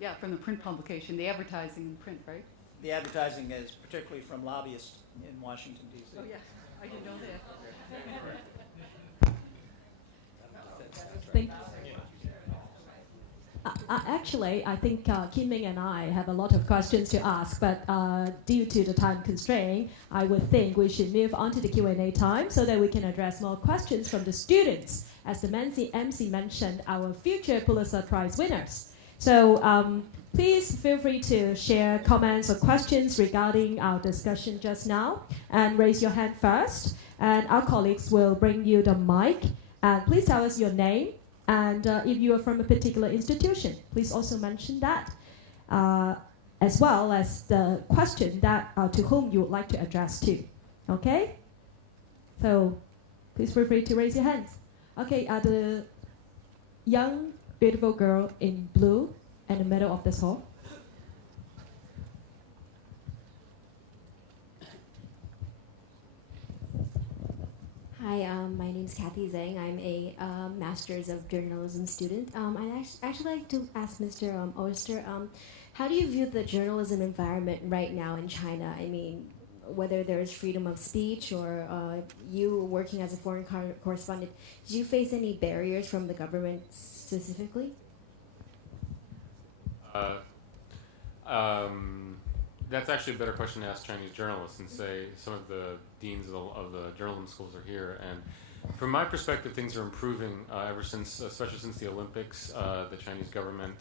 Yeah, from the print publication, the advertising in print, right? The advertising is particularly from lobbyists in Washington, D.C. Oh, yeah. I didn't know that. Thank you. Actually, I think Kim Ming and I have a lot of questions to ask, but due to the time constraint, I would think we should move on to the Q&A time so that we can address more questions from the students. As the MC mentioned, our future Pulitzer Prize winners. So please feel free to share comments or questions regarding our discussion just now, and raise your hand first, and our colleagues will bring you the mic. And please tell us your name, and if you are from a particular institution, please also mention that, as well as the question that to whom you would like to address to. Okay? So Please feel free to raise your hands. Okay, the young, beautiful girl in blue in the middle of this hall. Hi, my name is Kathy Zhang. I'm a Master's of Journalism student. I'd actually like to ask Mr. Oyster, how do you view the journalism environment right now in China? I mean, whether there is freedom of speech or you working as a foreign correspondent, do you face any barriers from the government specifically? That's actually a better question to ask Chinese journalists, and say some of the deans of the journalism schools are here. And from my perspective, things are improving ever since, especially since the Olympics. The Chinese government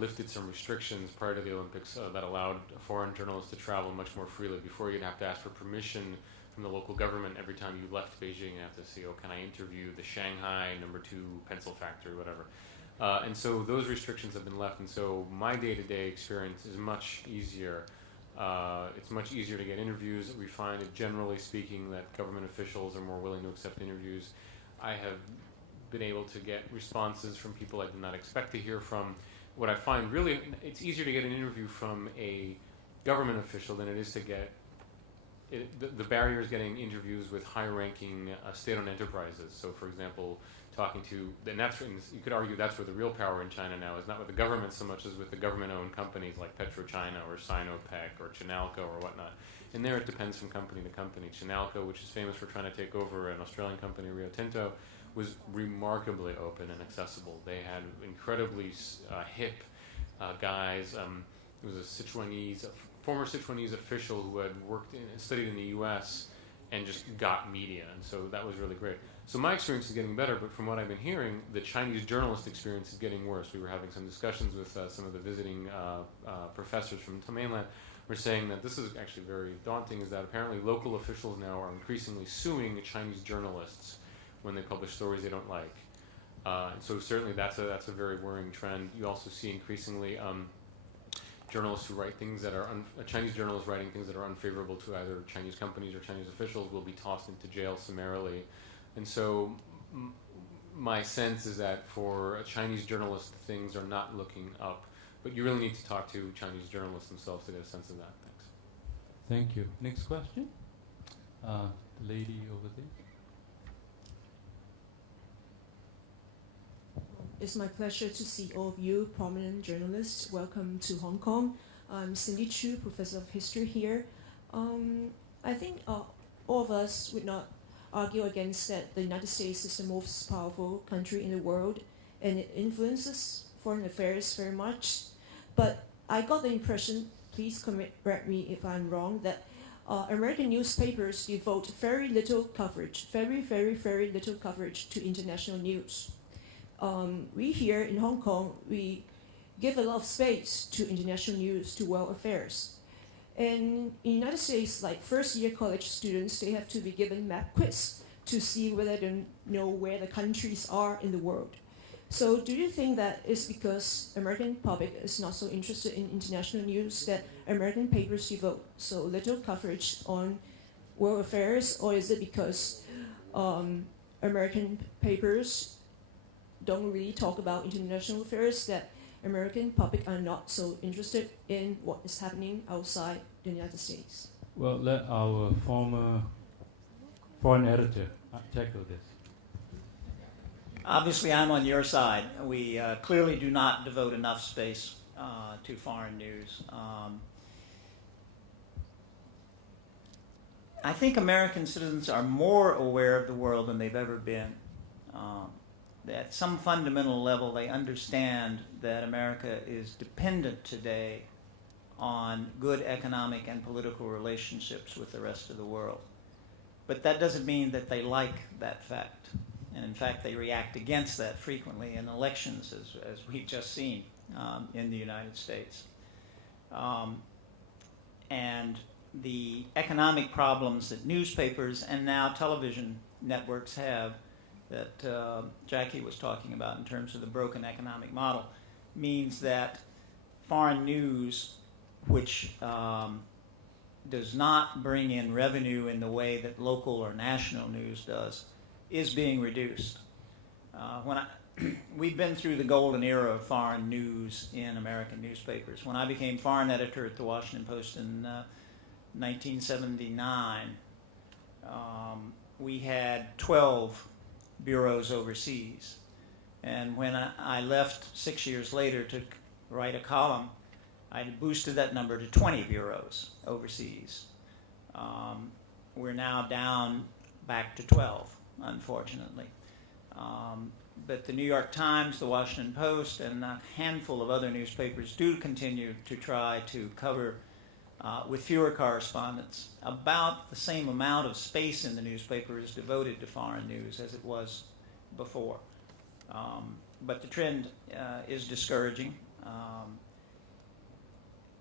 lifted some restrictions prior to the Olympics that allowed foreign journalists to travel much more freely. Before, you'd have to ask for permission from the local government every time you left Beijing. You have to say, oh, can I interview the Shanghai No. 2 pencil factory, whatever. And so those restrictions have been left, and so my day-to-day experience is much easier. It's much easier to get interviews. We find it, generally speaking, that government officials are more willing to accept interviews. I have been able to get responses from people I did not expect to hear from. What I find really, it's easier to get an interview from a government official than it is to get, the barrier is getting interviews with high-ranking state-owned enterprises. So, for example, talking to, and you could argue that's where the real power in China now is, not with the government so much as with the government-owned companies like PetroChina or Sinopec or Chinalco or whatnot. And there it depends from company to company. Chinalco, which is famous for trying to take over an Australian company, Rio Tinto, was remarkably open and accessible. They had incredibly hip guys. It was a former Sichuanese official who had studied in the U.S. and just got media, and so that was really great. So my experience is getting better, but from what I've been hearing, the Chinese journalist experience is getting worse. We were having some discussions with some of the visiting professors from the mainland. We're saying that this is actually very daunting, is that apparently local officials now are increasingly suing Chinese journalists when they publish stories they don't like. So certainly that's a very worrying trend. You also see increasingly journalists who write things that are Chinese journalists writing things that are unfavorable to either Chinese companies or Chinese officials will be tossed into jail summarily. And so my sense is that for a Chinese journalist, things are not looking up. But you really need to talk to Chinese journalists themselves to get a sense of that. Thanks. Thank you. Next question. The lady over there. It's my pleasure to see all of you prominent journalists. Welcome to Hong Kong. I'm Cindy Chu, Professor of History here. I think all of us would not argue against that the United States is the most powerful country in the world, and it influences foreign affairs very much. But I got the impression, please correct me if I'm wrong, that American newspapers devote very little coverage, very little coverage to international news. We here in Hong Kong, we give a lot of space to international news, to world affairs. And in the United States, like first-year college students, they have to be given map quiz to see whether they know where the countries are in the world. So do you think that it's because American public is not so interested in international news that American papers devote so little coverage on world affairs, or is it because American papers don't really talk about international affairs that American public are not so interested in what is happening outside the United States? Well, let our former foreign editor tackle this. Obviously, I'm on your side. We clearly do not devote enough space to foreign news. I think American citizens are more aware of the world than they've ever been. At some fundamental level, they understand that America is dependent today on good economic and political relationships with the rest of the world. But that doesn't mean that they like that fact. And in fact, they react against that frequently in elections, as we've just seen in the United States. And the economic problems that newspapers and now television networks have that Jackie was talking about in terms of the broken economic model means that foreign news, which does not bring in revenue in the way that local or national news does is being reduced. We've been through the golden era of foreign news in American newspapers. When I became foreign editor at the Washington Post in 1979, we had 12 bureaus overseas. And when I left 6 years later to write a column, I boosted that number to 20 bureaus overseas. We're now down back to 12, unfortunately. But the New York Times, the Washington Post, and a handful of other newspapers do continue to try to cover, with fewer correspondents, about the same amount of space in the newspaper is devoted to foreign news as it was before. But the trend is discouraging.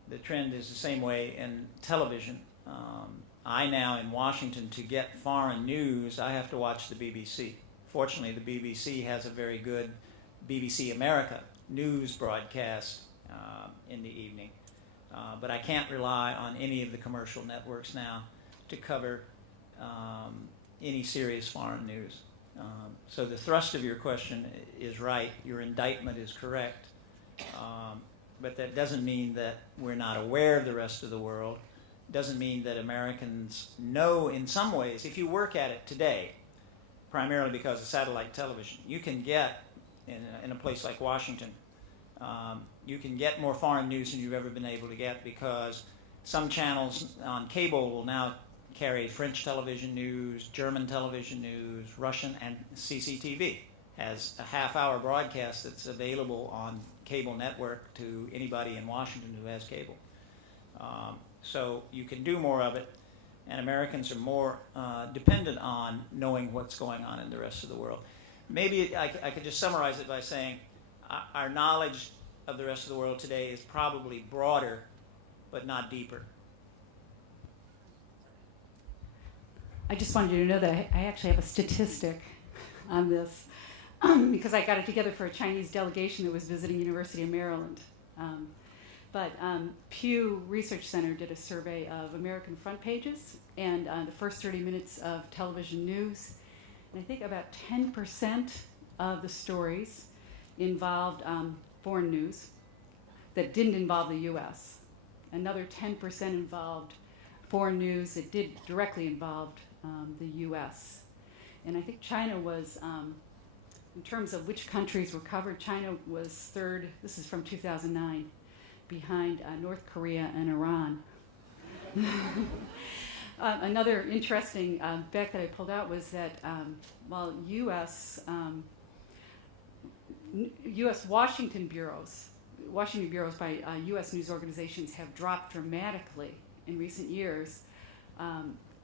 The trend is the same way in television. I now, in Washington, to get foreign news, I have to watch the BBC. Fortunately, the BBC has a very good BBC America news broadcast in the evening. But I can't rely on any of the commercial networks now to cover any serious foreign news. So the thrust of your question is right. Your indictment is correct. But that doesn't mean that we're not aware of the rest of the world. It doesn't mean that Americans know in some ways, if you work at it today, primarily because of satellite television, you can get, in a place like Washington, you can get more foreign news than you've ever been able to get, because some channels on cable will now carry French television news, German television news, Russian, and CCTV has a half-hour broadcast that's available on cable network to anybody in Washington who has cable. So you can do more of it, and Americans are more dependent on knowing what's going on in the rest of the world. Maybe I could just summarize it by saying our knowledge of the rest of the world today is probably broader, but not deeper. I just wanted you to know that I actually have a statistic on this because I got it together for a Chinese delegation that was visiting University of Maryland. But Pew Research Center did a survey of American front pages and the first 30 minutes of television news. And I think about 10% of the stories involved foreign news that didn't involve the U.S. Another 10% involved foreign news that did directly involve the U.S. And I think China was, in terms of which countries were covered, China was third, this is from 2009, behind North Korea and Iran. Another interesting fact that I pulled out was that while U.S. Washington bureaus by U.S. news organizations have dropped dramatically in recent years,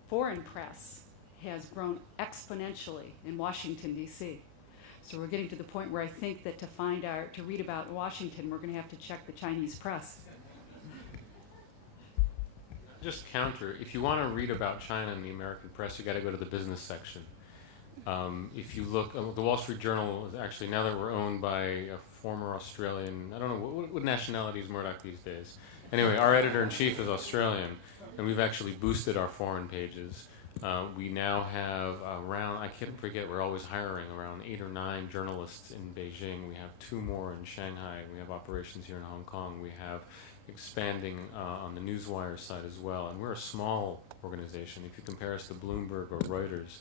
foreign press has grown exponentially in Washington, D.C. So we're getting to the point where I think that to read about Washington, we're going to have to check the Chinese press. Just counter, if you want to read about China in the American press, you got to go to the business section. If you look, the Wall Street Journal is actually, now that we're owned by a former Australian, I don't know, what nationality is Murdoch these days? Anyway, our editor-in-chief is Australian, and we've actually boosted our foreign pages. We now have around, I can't forget, we're always hiring around 8 or 9 journalists in Beijing. We have 2 more in Shanghai. We have operations here in Hong Kong. We have expanding on the Newswire side as well. And we're a small organization if you compare us to Bloomberg or Reuters.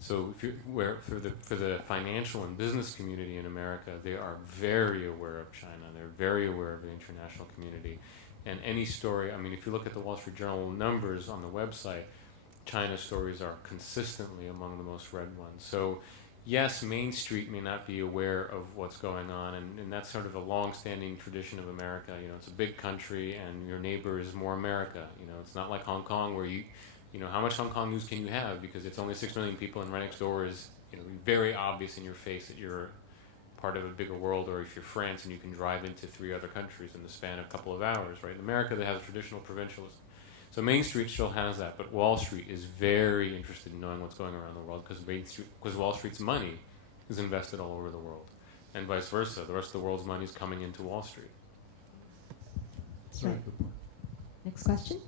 So if for the financial and business community in America, they are very aware of China. They're very aware of the international community. And any story, I mean, if you look at the Wall Street Journal numbers on the website, China stories are consistently among the most read ones. So yes, Main Street may not be aware of what's going on, and that's sort of a long-standing tradition of America. You know, it's a big country, and your neighbor is more America. You know, it's not like Hong Kong where you know, how much Hong Kong news can you have? Because it's only 6 million people, and right next door is, you know, very obvious in your face that you're part of a bigger world, or if you're France and you can drive into 3 other countries in the span of a couple of hours, right? In America, that has traditional provincialism. So Main Street still has that, but Wall Street is very interested in knowing what's going around the world because Wall Street's money is invested all over the world, and vice versa. The rest of the world's money is coming into Wall Street. That's right. Next question.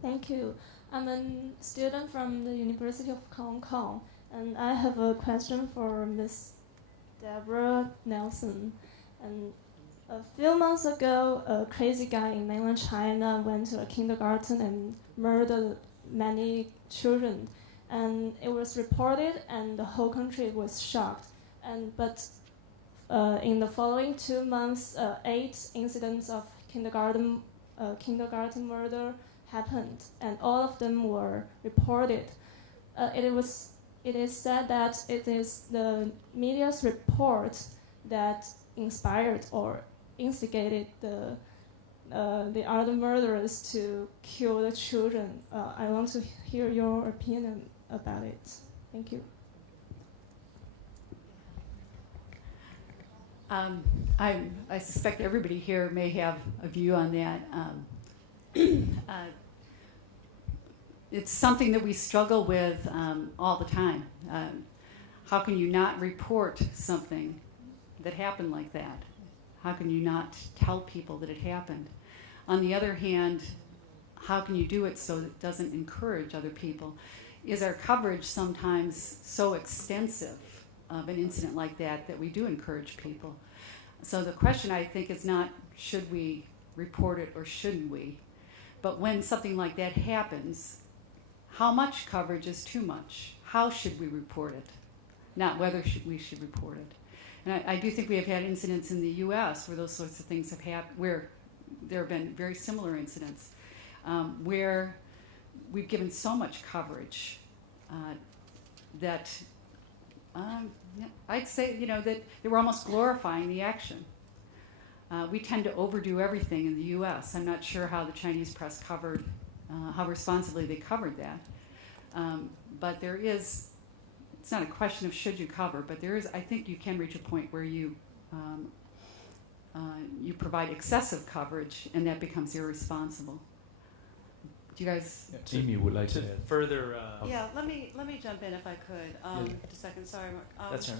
Thank you. I'm a student from the University of Hong Kong, and I have a question for Miss Deborah Nelson. And a few months ago, a crazy guy in mainland China went to a kindergarten and murdered many children. And it was reported, and the whole country was shocked. But in the following 2 months, 8 incidents of kindergarten murder happened, and all of them were reported. It is said that it is the media's report that inspired or instigated the other murderers to kill the children. I want to hear your opinion about it. Thank you. I suspect everybody here may have a view on that. It's something that we struggle with all the time. How can you not report something that happened like that? How can you not tell people that it happened? On the other hand, how can you do it so that it doesn't encourage other people? Is our coverage sometimes so extensive of an incident like that we do encourage people? So the question, I think, is not should we report it or shouldn't we, but when something like that happens, how much coverage is too much? How should we report it? Not whether we should report it. And I do think we have had incidents in the U.S. where those sorts of things have happened, where there have been very similar incidents, where we've given so much coverage that I'd say, that they were almost glorifying the action. We tend to overdo everything in the U.S. I'm not sure how the Chinese press covered, how responsibly they covered that. But there is, it's not a question of should you cover, but there is, I think you can reach a point where you provide excessive coverage and that becomes irresponsible. Do you guys? Amy would like to add. Further. Yeah, let me jump in if I could. Just a second, sorry. That's right.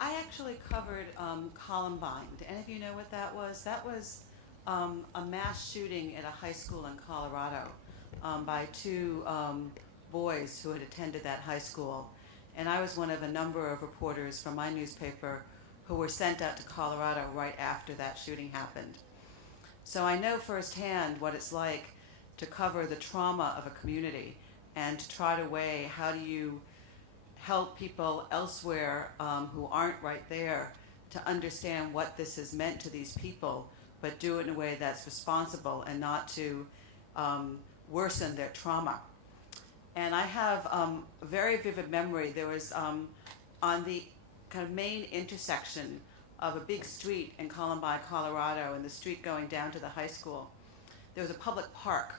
I actually covered Columbine. Do any of you know what that was? That was a mass shooting at a high school in Colorado by 2 boys who had attended that high school. And I was one of a number of reporters from my newspaper who were sent out to Colorado right after that shooting happened. So I know firsthand what it's like to cover the trauma of a community and to try to weigh how do you help people elsewhere who aren't right there to understand what this has meant to these people, but do it in a way that's responsible and not to worsen their trauma. And I have a very vivid memory. There was on the kind of main intersection of a big street in Columbine, Colorado, and the street going down to the high school, there was a public park.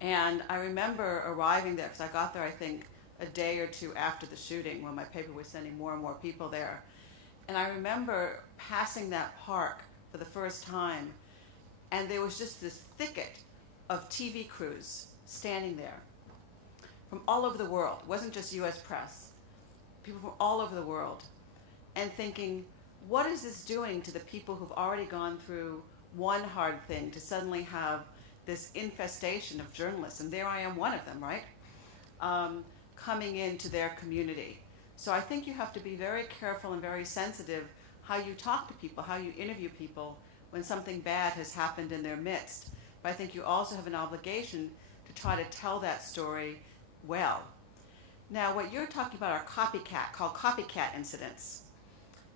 And I remember arriving there, because I got there, I think, a day or 2 after the shooting when my paper was sending more and more people there. And I remember passing that park for the first time, and there was just this thicket of TV crews standing there from all over the world. It wasn't just US press, people from all over the world, and thinking, what is this doing to the people who've already gone through one hard thing to suddenly have this infestation of journalists, and there I am, one of them, right? Coming into their community. So I think you have to be very careful and very sensitive how you talk to people, how you interview people when something bad has happened in their midst. But I think you also have an obligation to try to tell that story well. Now, what you're talking about are called copycat incidents.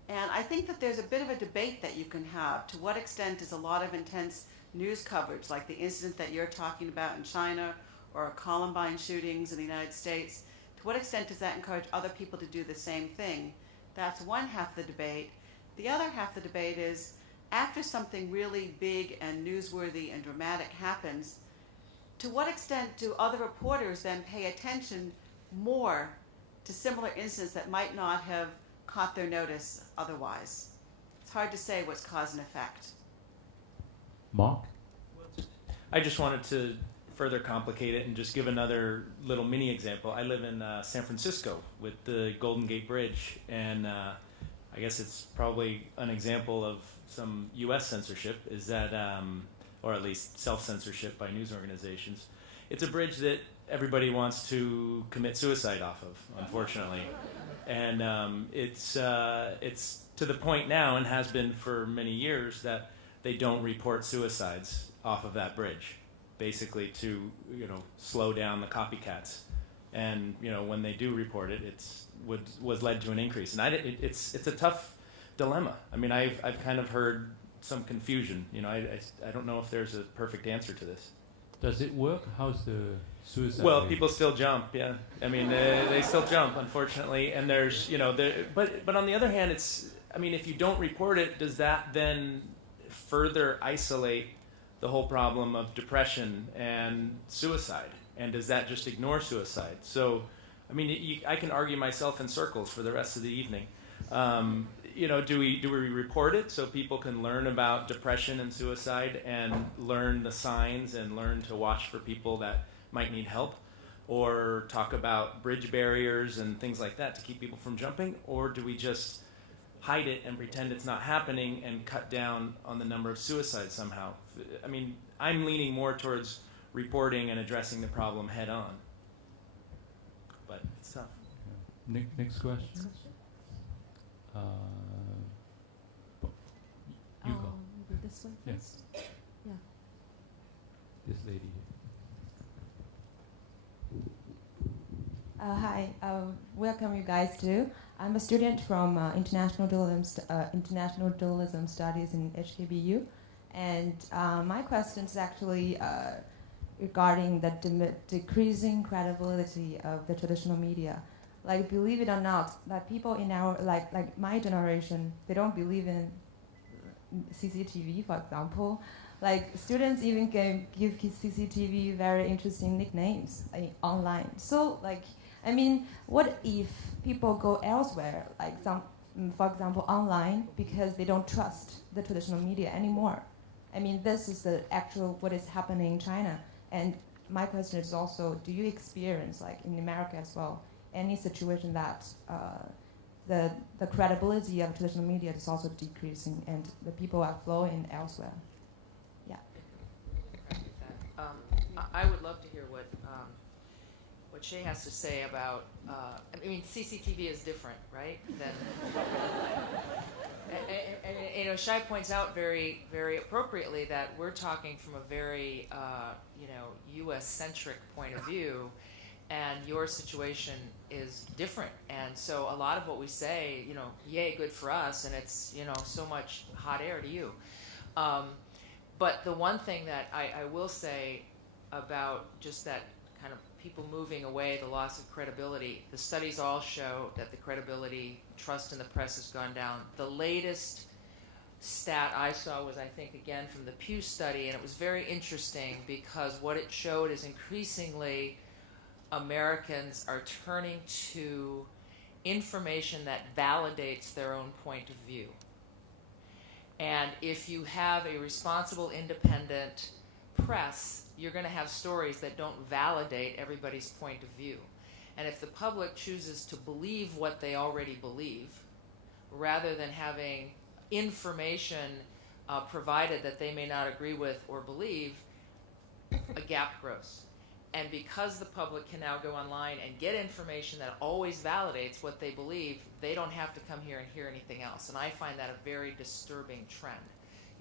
And I think that there's a bit of a debate that you can have. To what extent is a lot of intense news coverage, like the incident that you're talking about in China or Columbine shootings in the United States, to what extent does that encourage other people to do the same thing? That's one half of the debate. The other half of the debate is, after something really big and newsworthy and dramatic happens, to what extent do other reporters then pay attention more to similar incidents that might not have caught their notice otherwise? It's hard to say what's cause and effect. Mark? I just wanted to further complicate it and just give another little mini example. I live in San Francisco with the Golden Gate Bridge, and I guess it's probably an example of some U.S. censorship, is that or at least self-censorship by news organizations. It's a bridge that everybody wants to commit suicide off of, unfortunately. And it's to the point now, and has been for many years, that they don't report suicides off of that bridge, basically to slow down the copycats. And when they do report it, was led to an increase. And it's a tough dilemma. I mean, I've kind of heard some confusion. I don't know if there's a perfect answer to this. Does it work? How's the suicide Well, rate? people still jump. Yeah, I mean they still jump, unfortunately. And there's but on the other hand, if you don't report it, does that then further isolate the whole problem of depression and suicide? And does that just ignore suicide? So, I can argue myself in circles for the rest of the evening. Do we report it so people can learn about depression and suicide and learn the signs and learn to watch for people that might need help? Or talk about bridge barriers and things like that to keep people from jumping? Or do we just hide it and pretend it's not happening and cut down on the number of suicides somehow? I'm leaning more towards reporting and addressing the problem head on. But it's tough. Next question. You go. Maybe this one Yes. first. Yeah. This lady here. Hi, welcome you guys too. I'm a student from International Dualism Studies in HKBU, and my question is actually regarding the decreasing credibility of the traditional media. Like, believe it or not, that people in our like my generation, they don't believe in CCTV, for example. Like, students even give CCTV very interesting nicknames online. So, what if people go elsewhere, for example, online, because they don't trust the traditional media anymore? This is the actual what is happening in China. And my question is also, do you experience, in America as well, any situation that the credibility of traditional media is also decreasing and the people are flowing elsewhere? Yeah. I would love to hear what Shay has to say about. CCTV is different, right? And Shai points out very, very appropriately that we're talking from a very, U.S.-centric point of view, and your situation is different. And so a lot of what we say, yay, good for us, and it's, so much hot air to you. But the one thing that I will say about just that kind of people moving away, the loss of credibility, the studies all show that the credibility, trust in the press has gone down. The latest stat I saw was, I think, again from the Pew study, and it was very interesting because what it showed is increasingly Americans are turning to information that validates their own point of view. And if you have a responsible, independent press, you're going to have stories that don't validate everybody's point of view. And if the public chooses to believe what they already believe, rather than having information provided that they may not agree with or believe, a gap grows. And because the public can now go online and get information that always validates what they believe, they don't have to come here and hear anything else. And I find that a very disturbing trend.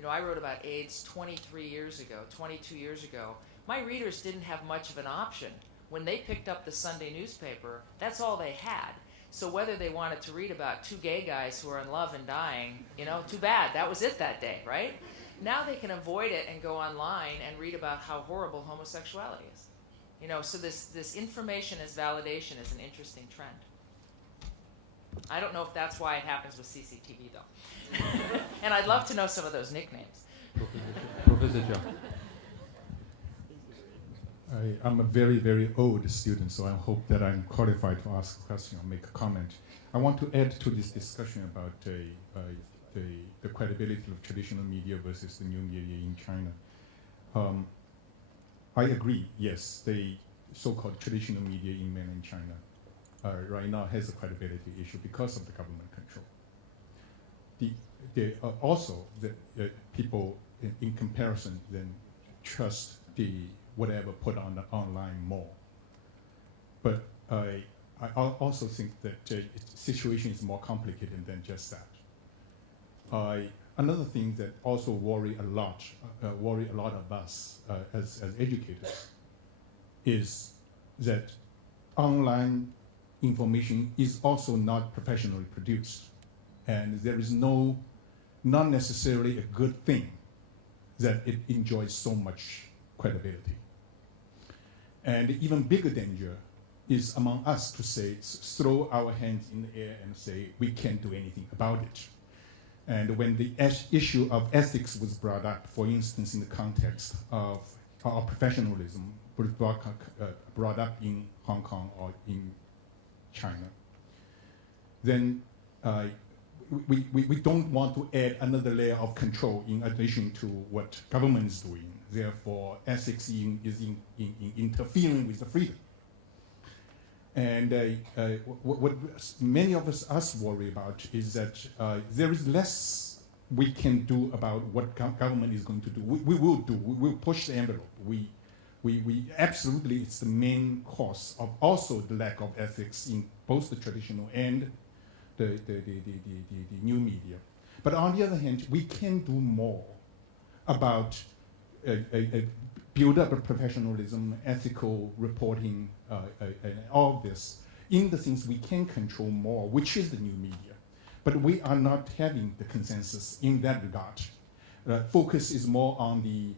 I wrote about AIDS 22 years ago. My readers didn't have much of an option. When they picked up the Sunday newspaper, that's all they had. So whether they wanted to read about two gay guys who are in love and dying, too bad. That was it that day, right? Now they can avoid it and go online and read about how horrible homosexuality is. So this information as validation is an interesting trend. I don't know if that's why it happens with CCTV, though. And I'd love to know some of those nicknames. Professor John. I'm a very, very old student, so I hope that I'm qualified to ask a question or make a comment. I want to add to this discussion about the credibility of traditional media versus the new media in China. I agree, yes, the so-called traditional media in mainland China right now has a credibility issue because of the government control. Also, the people in comparison then trust the whatever put on the online more. But I also think that the situation is more complicated than just that. Another thing that also worry a lot of us as educators is that online information is also not professionally produced, and there is not necessarily a good thing that it enjoys so much credibility. And even bigger danger is among us to say, throw our hands in the air and say, we can't do anything about it. And when the issue of ethics was brought up, for instance, in the context of professionalism, was brought up in Hong Kong or in China, then we don't want to add another layer of control in addition to what government is doing. Therefore, ethics is interfering with the freedom. And what many of us worry about is that there is less we can do about what government is going to do. We will push the envelope. We absolutely, it's the main cause of also the lack of ethics in both the traditional and the new media. But on the other hand, we can do more about build up a professionalism, ethical reporting, all of this in the things we can control more, which is the new media. But we are not having the consensus in that regard. Focus is more on the,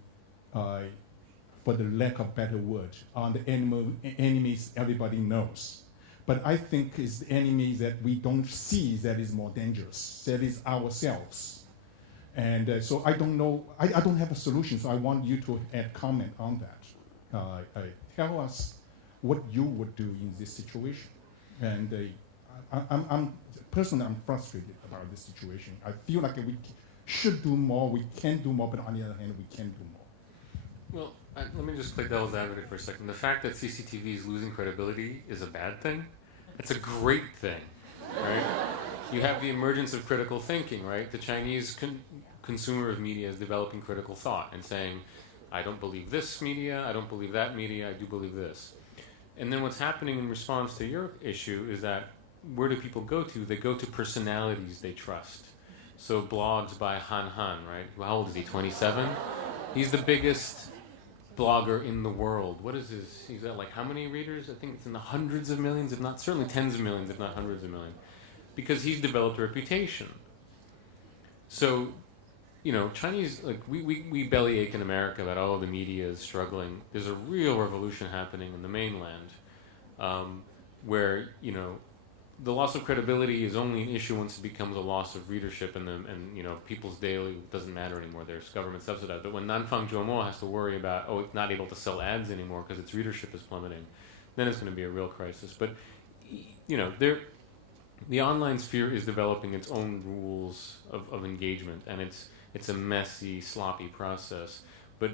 for the lack of better word, on the enemies everybody knows. But I think it's the enemy that we don't see that is more dangerous, that is ourselves. And so I don't know, I don't have a solution, so I want you to add comment on that. Tell us what you would do in this situation. And personally, I'm frustrated about this situation. I feel like we should do more, we can do more, but on the other hand, we can do more. Well, let me just play devil's advocate for a second. The fact that CCTV is losing credibility is a bad thing. It's a great thing, right? You have the emergence of critical thinking, right? The Chinese consumer of media is developing critical thought and saying, I don't believe this media, I don't believe that media, I do believe this. And then what's happening in response to your issue is that where do people go to? They go to personalities they trust. So blogs by Han Han, right? How old is he, 27? He's the biggest blogger in the world. What is his, he's got like how many readers? I think it's in the hundreds of millions, if not, certainly tens of millions, if not hundreds of millions. Because he's developed a reputation. So, you know, Chinese, like, we bellyache in America about, oh, the media is struggling. There's a real revolution happening in the mainland where, you know, the loss of credibility is only an issue once it becomes a loss of readership and you know, people's daily doesn't matter anymore. There's government subsidized. But when Nanfang Zhuomo has to worry about, oh, it's not able to sell ads anymore because its readership is plummeting, then it's going to be a real crisis. But, you know, the online sphere is developing its own rules of engagement, and it's a messy, sloppy process. But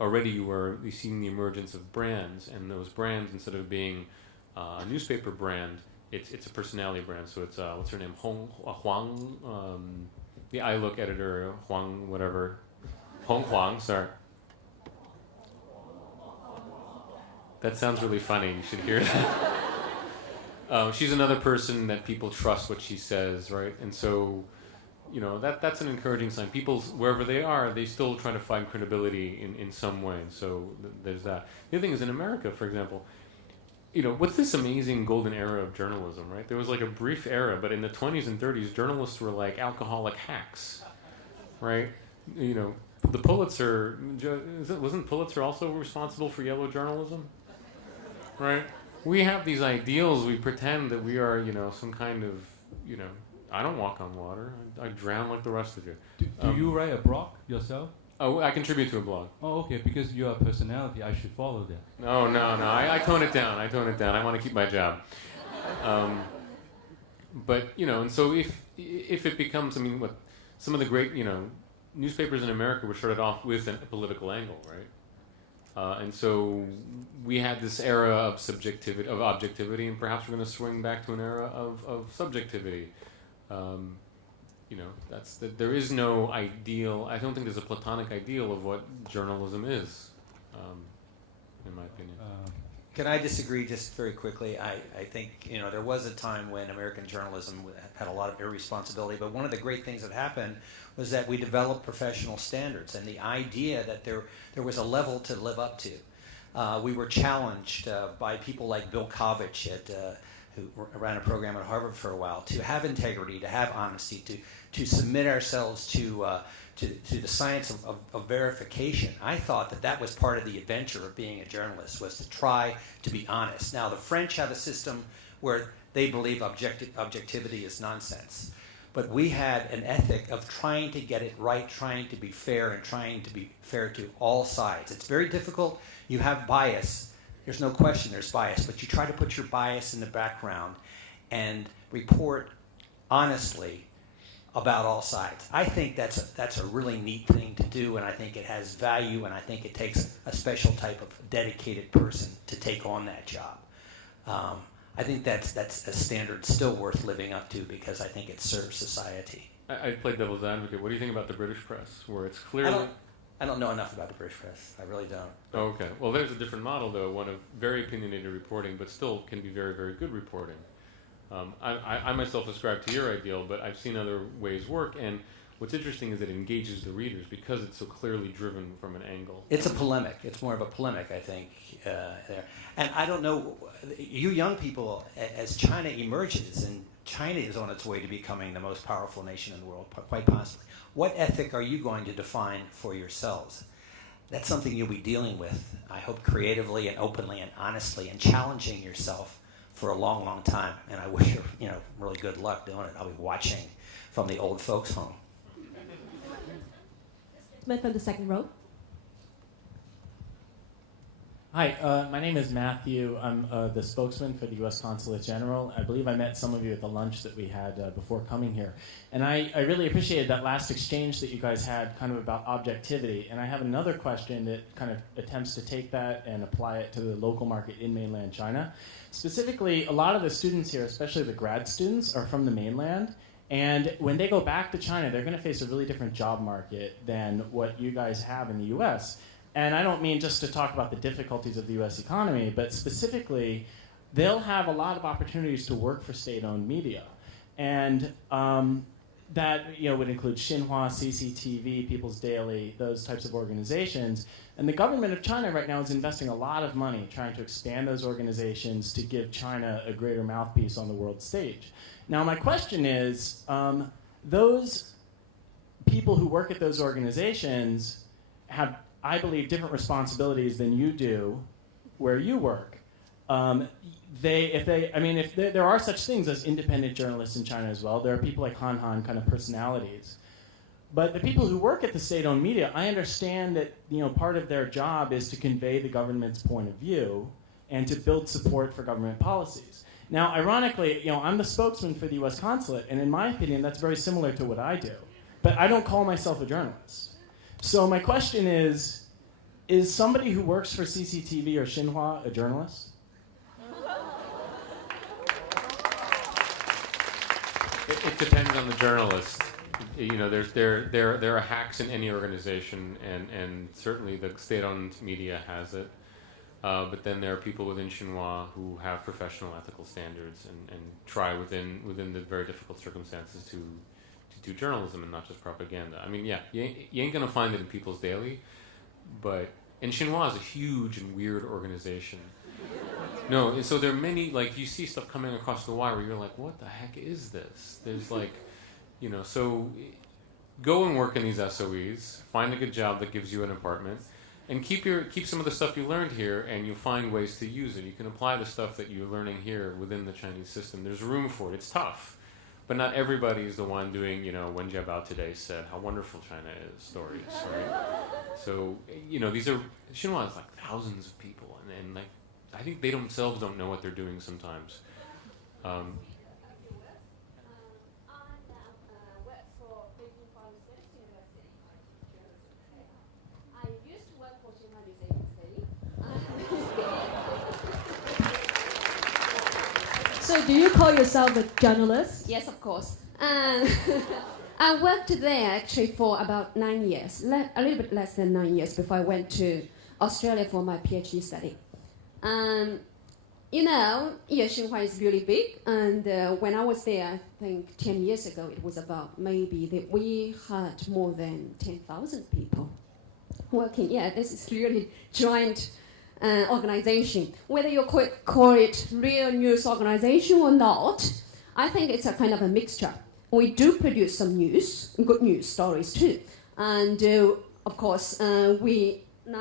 already you're seeing the emergence of brands, and those brands, instead of being a newspaper brand, it's a personality brand. So it's what's her name, Huang, the iLook editor, Huang whatever, Hong Huang. Sorry, that sounds really funny. You should hear that. She's another person that people trust what she says, right? And so, you know, that's an encouraging sign. People, wherever they are, they still try to find credibility in some way. So there's that. The other thing is in America, for example, you know, what's this amazing golden era of journalism, right? There was like a brief era, but in the 20s and 30s, journalists were like alcoholic hacks, right? You know, the Pulitzer, wasn't Pulitzer also responsible for yellow journalism, right? We have these ideals, we pretend that we are, you know, some kind of, you know, I don't walk on water, I drown like the rest of you. Do you write a blog yourself? Oh, I contribute to a blog. Oh, okay, because you're a personality, I should follow that. No, I tone it down, I want to keep my job. But, you know, and so if it becomes, I mean, what, some of the great, you know, newspapers in America were started off with a political angle, right? And so we had this era of objectivity, and perhaps we're going to swing back to an era of subjectivity. there is no ideal. I don't think there's a platonic ideal of what journalism is, in my opinion. Can I disagree just very quickly? I think there was a time when American journalism had a lot of irresponsibility, but one of the great things that happened was that we developed professional standards and the idea that there was a level to live up to. We were challenged by people like Bill Kovach, who ran a program at Harvard for a while, to have integrity, to have honesty, to submit ourselves to the science of verification. I thought that was part of the adventure of being a journalist, was to try to be honest. Now, the French have a system where they believe objectivity is nonsense. But we had an ethic of trying to get it right, trying to be fair, and trying to be fair to all sides. It's very difficult. You have bias. There's no question there's bias, but you try to put your bias in the background and report honestly about all sides. I think that's a really neat thing to do, and I think it has value, and I think it takes a special type of dedicated person to take on that job. I think that's a standard still worth living up to because I think it serves society. I play devil's advocate. What do you think about the British press, where it's clearly... I don't know enough about the British press. I really don't. Oh, okay. Well, there's a different model, though, one of very opinionated reporting, but still can be very, very good reporting. I myself ascribe to your ideal, but I've seen other ways work, and what's interesting is it engages the readers because it's so clearly driven from an angle. It's a polemic. It's more of a polemic, I think, there. And I don't know, you young people, as China emerges, and China is on its way to becoming the most powerful nation in the world, quite possibly, what ethic are you going to define for yourselves? That's something you'll be dealing with, I hope, creatively and openly and honestly, and challenging yourself for a long, long time. And I wish you really good luck doing it. I'll be watching from the old folks' home. Man from the second row. Hi, my name is Matthew. I'm the spokesman for the U.S. Consulate General. I believe I met some of you at the lunch that we had before coming here. And I really appreciated that last exchange that you guys had kind of about objectivity. And I have another question that kind of attempts to take that and apply it to the local market in mainland China. Specifically, a lot of the students here, especially the grad students, are from the mainland. And when they go back to China, they're going to face a really different job market than what you guys have in the U.S. And I don't mean just to talk about the difficulties of the U.S. economy, but specifically, they'll have a lot of opportunities to work for state-owned media. And that would include Xinhua, CCTV, People's Daily, those types of organizations. And the government of China right now is investing a lot of money trying to expand those organizations to give China a greater mouthpiece on the world stage. Now, my question is, those people who work at those organizations have, I believe, different responsibilities than you do where you work. There are such things as independent journalists in China as well. There are people like Han Han kind of personalities. But the people who work at the state-owned media, I understand that part of their job is to convey the government's point of view and to build support for government policies. Now, ironically, I'm the spokesman for the U.S. Consulate, and in my opinion, that's very similar to what I do. But I don't call myself a journalist. So my question is somebody who works for CCTV or Xinhua a journalist? It depends on the journalist. There are hacks in any organization, and certainly the state-owned media has it. But then there are people within Xinhua who have professional ethical standards and try within the very difficult circumstances to do journalism and not just propaganda. I mean, you ain't gonna find it in People's Daily, and Xinhua is a huge and weird organization. No, and so there are many, you see stuff coming across the wire where you're like, what the heck is this? There's so go and work in these SOEs, find a good job that gives you an apartment, and keep some of the stuff you learned here, and you'll find ways to use it. You can apply the stuff that you're learning here within the Chinese system. There's room for it. It's tough. But not everybody is the one doing, Wen Jiabao today said how wonderful China is stories, right? So, these are, Xinhua is thousands of people, and I think they themselves don't know what they're doing sometimes. So do you call yourself a journalist? Yes, of course. I I worked there actually for about 9 years, a little bit less than 9 years before I went to Australia for my PhD study. You know, Xinhua is really big, and when I was there, I think 10 years ago, it was about maybe that we had more than 10,000 people working. Yeah, this is really giant organization. Whether you call it real news organization or not, I think it's a kind of a mixture. We do produce some news, good news stories too. And of course, now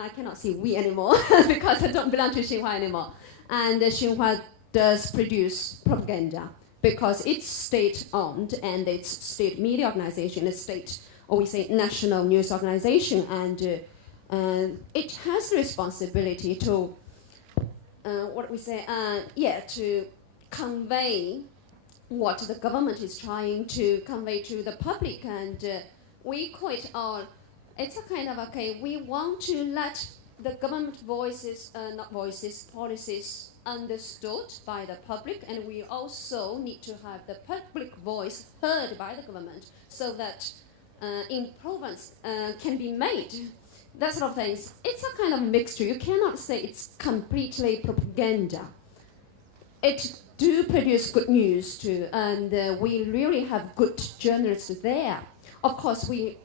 I cannot say we anymore because I don't belong to Xinhua anymore. And Xinhua does produce propaganda because it's state-owned and it's state media organization, a state, or we say national news organization, and it has the responsibility to, to convey what the government is trying to convey to the public, and we call it it's a kind of, we want to let the government policies understood by the public, and we also need to have the public voice heard by the government so that improvements can be made. That sort of things. It's a kind of mixture. You cannot say it's completely propaganda. It do produce good news too, and we really have good journalists there. Of course, we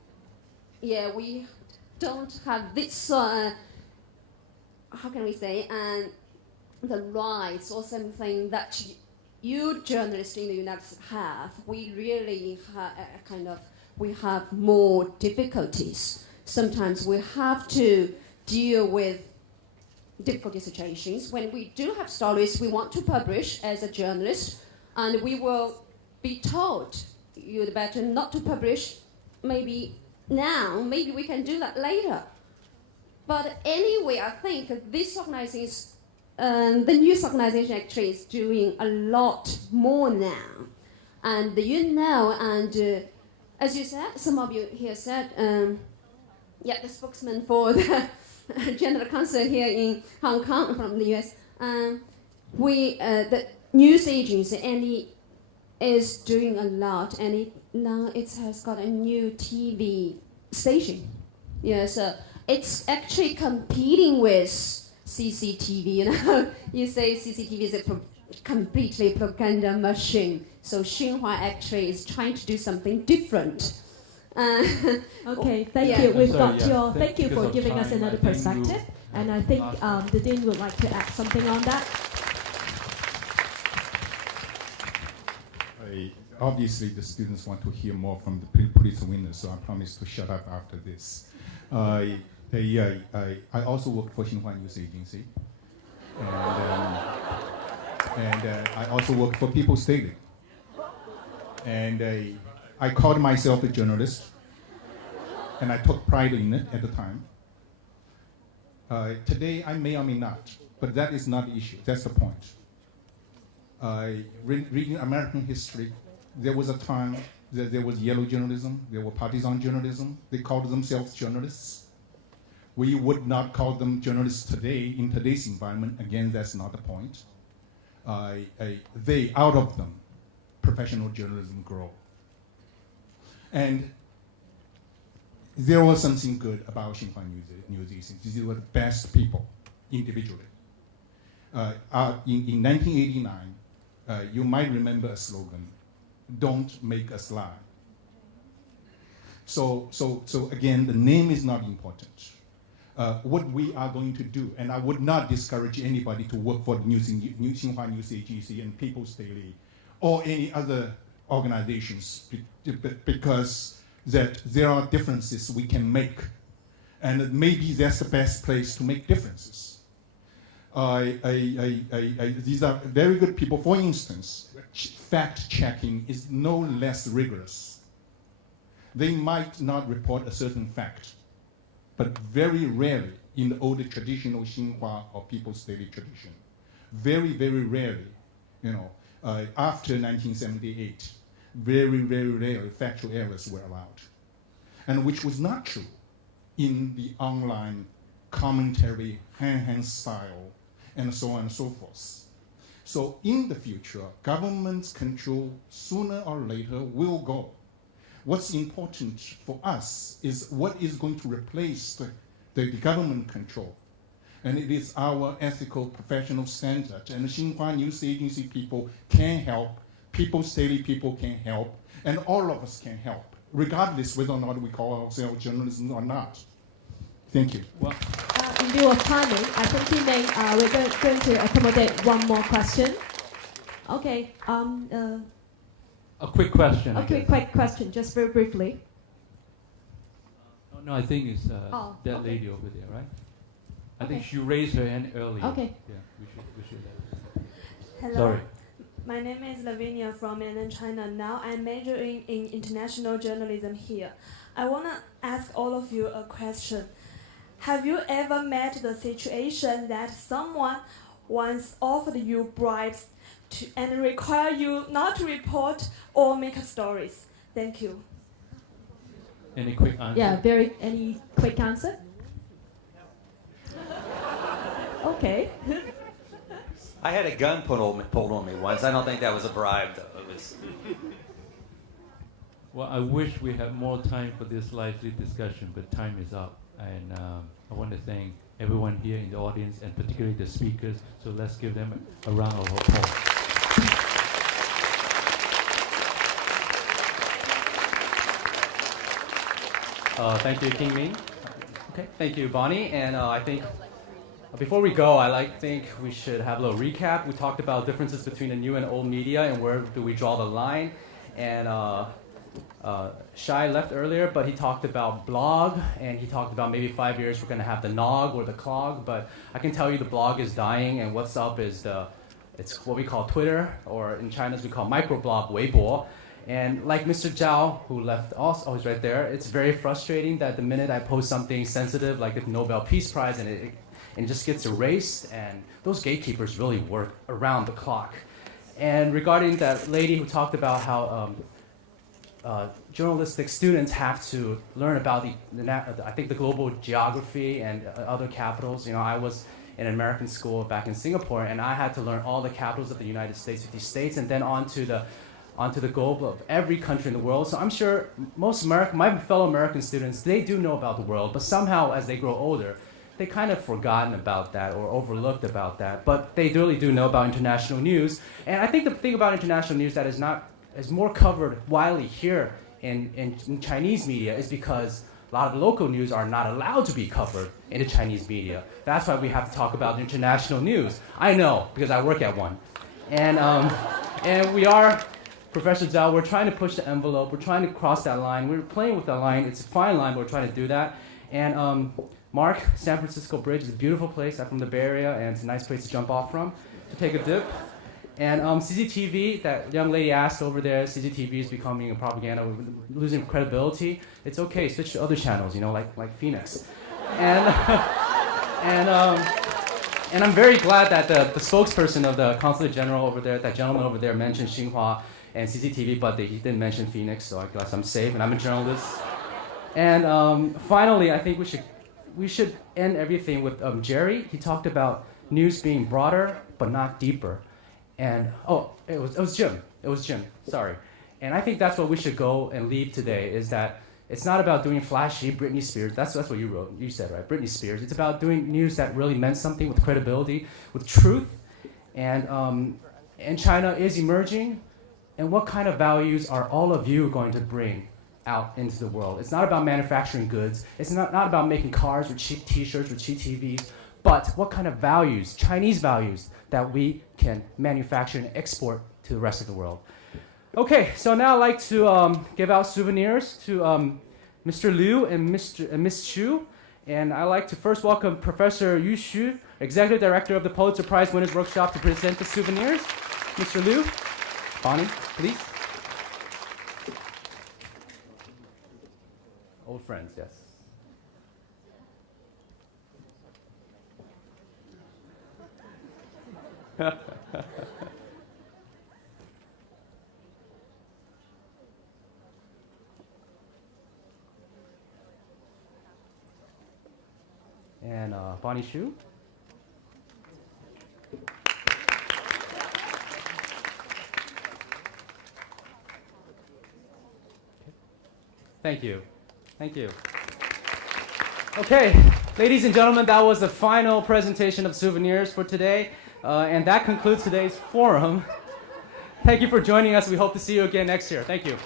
don't have this, how can we say, the rights or something that you journalists in the United States have. We really we have more difficulties. Sometimes we have to deal with difficult situations. When we do have stories we want to publish as a journalist, and we will be told, you'd better not to publish maybe now, maybe we can do that later. But anyway, I think this organization the news organization actually is doing a lot more now. And as you said, some of you here said, the spokesman for the General Counsel here in Hong Kong from the US, the news agency, is doing a lot, and now it has got a new TV station. Yeah, so it's actually competing with CCTV. You know, you say CCTV is a completely propaganda machine. So Xinhua actually is trying to do something different. Okay, thank you. We've got your. Thank you for giving us another perspective, and I think the dean would like to add something on that. Obviously, the students want to hear more from the Pulitzer winners, so I promise to shut up after this. I also work for Xinhua News Agency, and I also work for People's Daily. And I called myself a journalist, and I took pride in it at the time. Today, I may or may not, but that is not the issue. That's the point. Reading American history, there was a time that there was yellow journalism, there were partisan journalism. They called themselves journalists. We would not call them journalists today in today's environment. Again, that's not the point. Out of them, professional journalism grow. And there was something good about Xinhua News Agency. These were the best people individually. In 1989, you might remember a slogan, "Don't make us lie." So again, the name is not important. What we are going to do, and I would not discourage anybody to work for Xinhua News Agency and People's Daily or any other organizations, because that there are differences we can make, and maybe that's the best place to make differences. These are very good people. For instance, fact-checking is no less rigorous. They might not report a certain fact, but very rarely in the older traditional Xinhua or People's Daily tradition, very, very rarely, after 1978, very, very rarely factual errors were allowed, and which was not true in the online commentary, hand style, and so on and so forth. So in the future, government's control sooner or later will go. what's important for us is what is going to replace the government control. And it is our ethical professional standard. And the Xinhua News Agency people can help, People's Daily people can help, and all of us can help, regardless whether or not we call ourselves journalism or not. Thank you. In view of timing, I think we're going to accommodate one more question. Okay. A quick question. Quick question, just very briefly. No, I think it's that lady over there, right? I think she raised her hand earlier. Okay. Yeah, we should. Hello. Sorry. My name is Lavinia from mainland China. Now I'm majoring in international journalism here. I want to ask all of you a question. Have you ever met the situation that someone once offered you bribes and require you not to report or make stories? Thank you. Any quick answer? Yeah, any quick answer? Okay. I had a gun pulled on me once. I don't think that was a bribe, though. It was. Well, I wish we had more time for this lively discussion, but time is up. And I want to thank everyone here in the audience, and particularly the speakers. So let's give them a round of applause. Thank you, King Min. Okay, thank you, Bonnie. And I think before we go, I think we should have a little recap. We talked about differences between the new and old media and where do we draw the line. And Shai left earlier, but he talked about blog, and he talked about maybe 5 years we're going to have the nog or the clog. But I can tell you the blog is dying, and what's up is it's what we call Twitter, or in China we call microblog, Weibo. And like Mr. Zhao, who left us, he's right there, it's very frustrating that the minute I post something sensitive, like the Nobel Peace Prize, and it just gets erased, and those gatekeepers really work around the clock. And regarding that lady who talked about how journalistic students have to learn about I think the global geography and other capitals. You know, I was in an American school back in Singapore, and I had to learn all the capitals of the United States, 50 states, and then onto the globe of every country in the world. So I'm sure my fellow American students, they do know about the world, but somehow as they grow older, they kind of forgotten about that or overlooked about that. But they really do know about international news. And I think the thing about international news that is more covered widely here in Chinese media is because a lot of the local news are not allowed to be covered in the Chinese media. That's why we have to talk about international news. I know, because I work at one. And we are, Professor Zhao, we're trying to push the envelope. We're trying to cross that line. We're playing with that line. It's a fine line, but we're trying to do that. And Mark, San Francisco Bridge is a beautiful place. I'm from the Bay Area, and it's a nice place to jump off from, to take a dip. And CCTV, that young lady asked over there, CCTV is becoming a propaganda, we're losing credibility. It's okay, switch to other channels, you know, like Phoenix. And I'm very glad that the spokesperson of the Consulate General over there, that gentleman over there, mentioned Xinhua and CCTV, but he didn't mention Phoenix, so I guess I'm safe, and I'm a journalist. And finally, I think we should end everything with Jerry. He talked about news being broader, but not deeper. And it was Jim. It was Jim. Sorry. And I think that's what we should go and leave today. Is that it's not about doing flashy Britney Spears. That's what you wrote. You said, right? Britney Spears. It's about doing news that really meant something with credibility, with truth. And China is emerging. And what kind of values are all of you going to bring out into the world? It's not about manufacturing goods. It's not about making cars with cheap T-shirts, with cheap TVs. But what kind of values, Chinese values, that we can manufacture and export to the rest of the world. Okay, so now I'd like to give out souvenirs to Mr. Liu and Miss Chu. And I'd like to first welcome Professor Yu Xu, Executive Director of the Pulitzer Prize Winners Workshop, to present the souvenirs. Mr. Liu, Bonnie, please. Old friends, yes. And Bonnie Xu. Thank you. Thank you. Okay, ladies and gentlemen, that was the final presentation of souvenirs for today. And that concludes today's forum. Thank you for joining us. We hope to see you again next year. Thank you.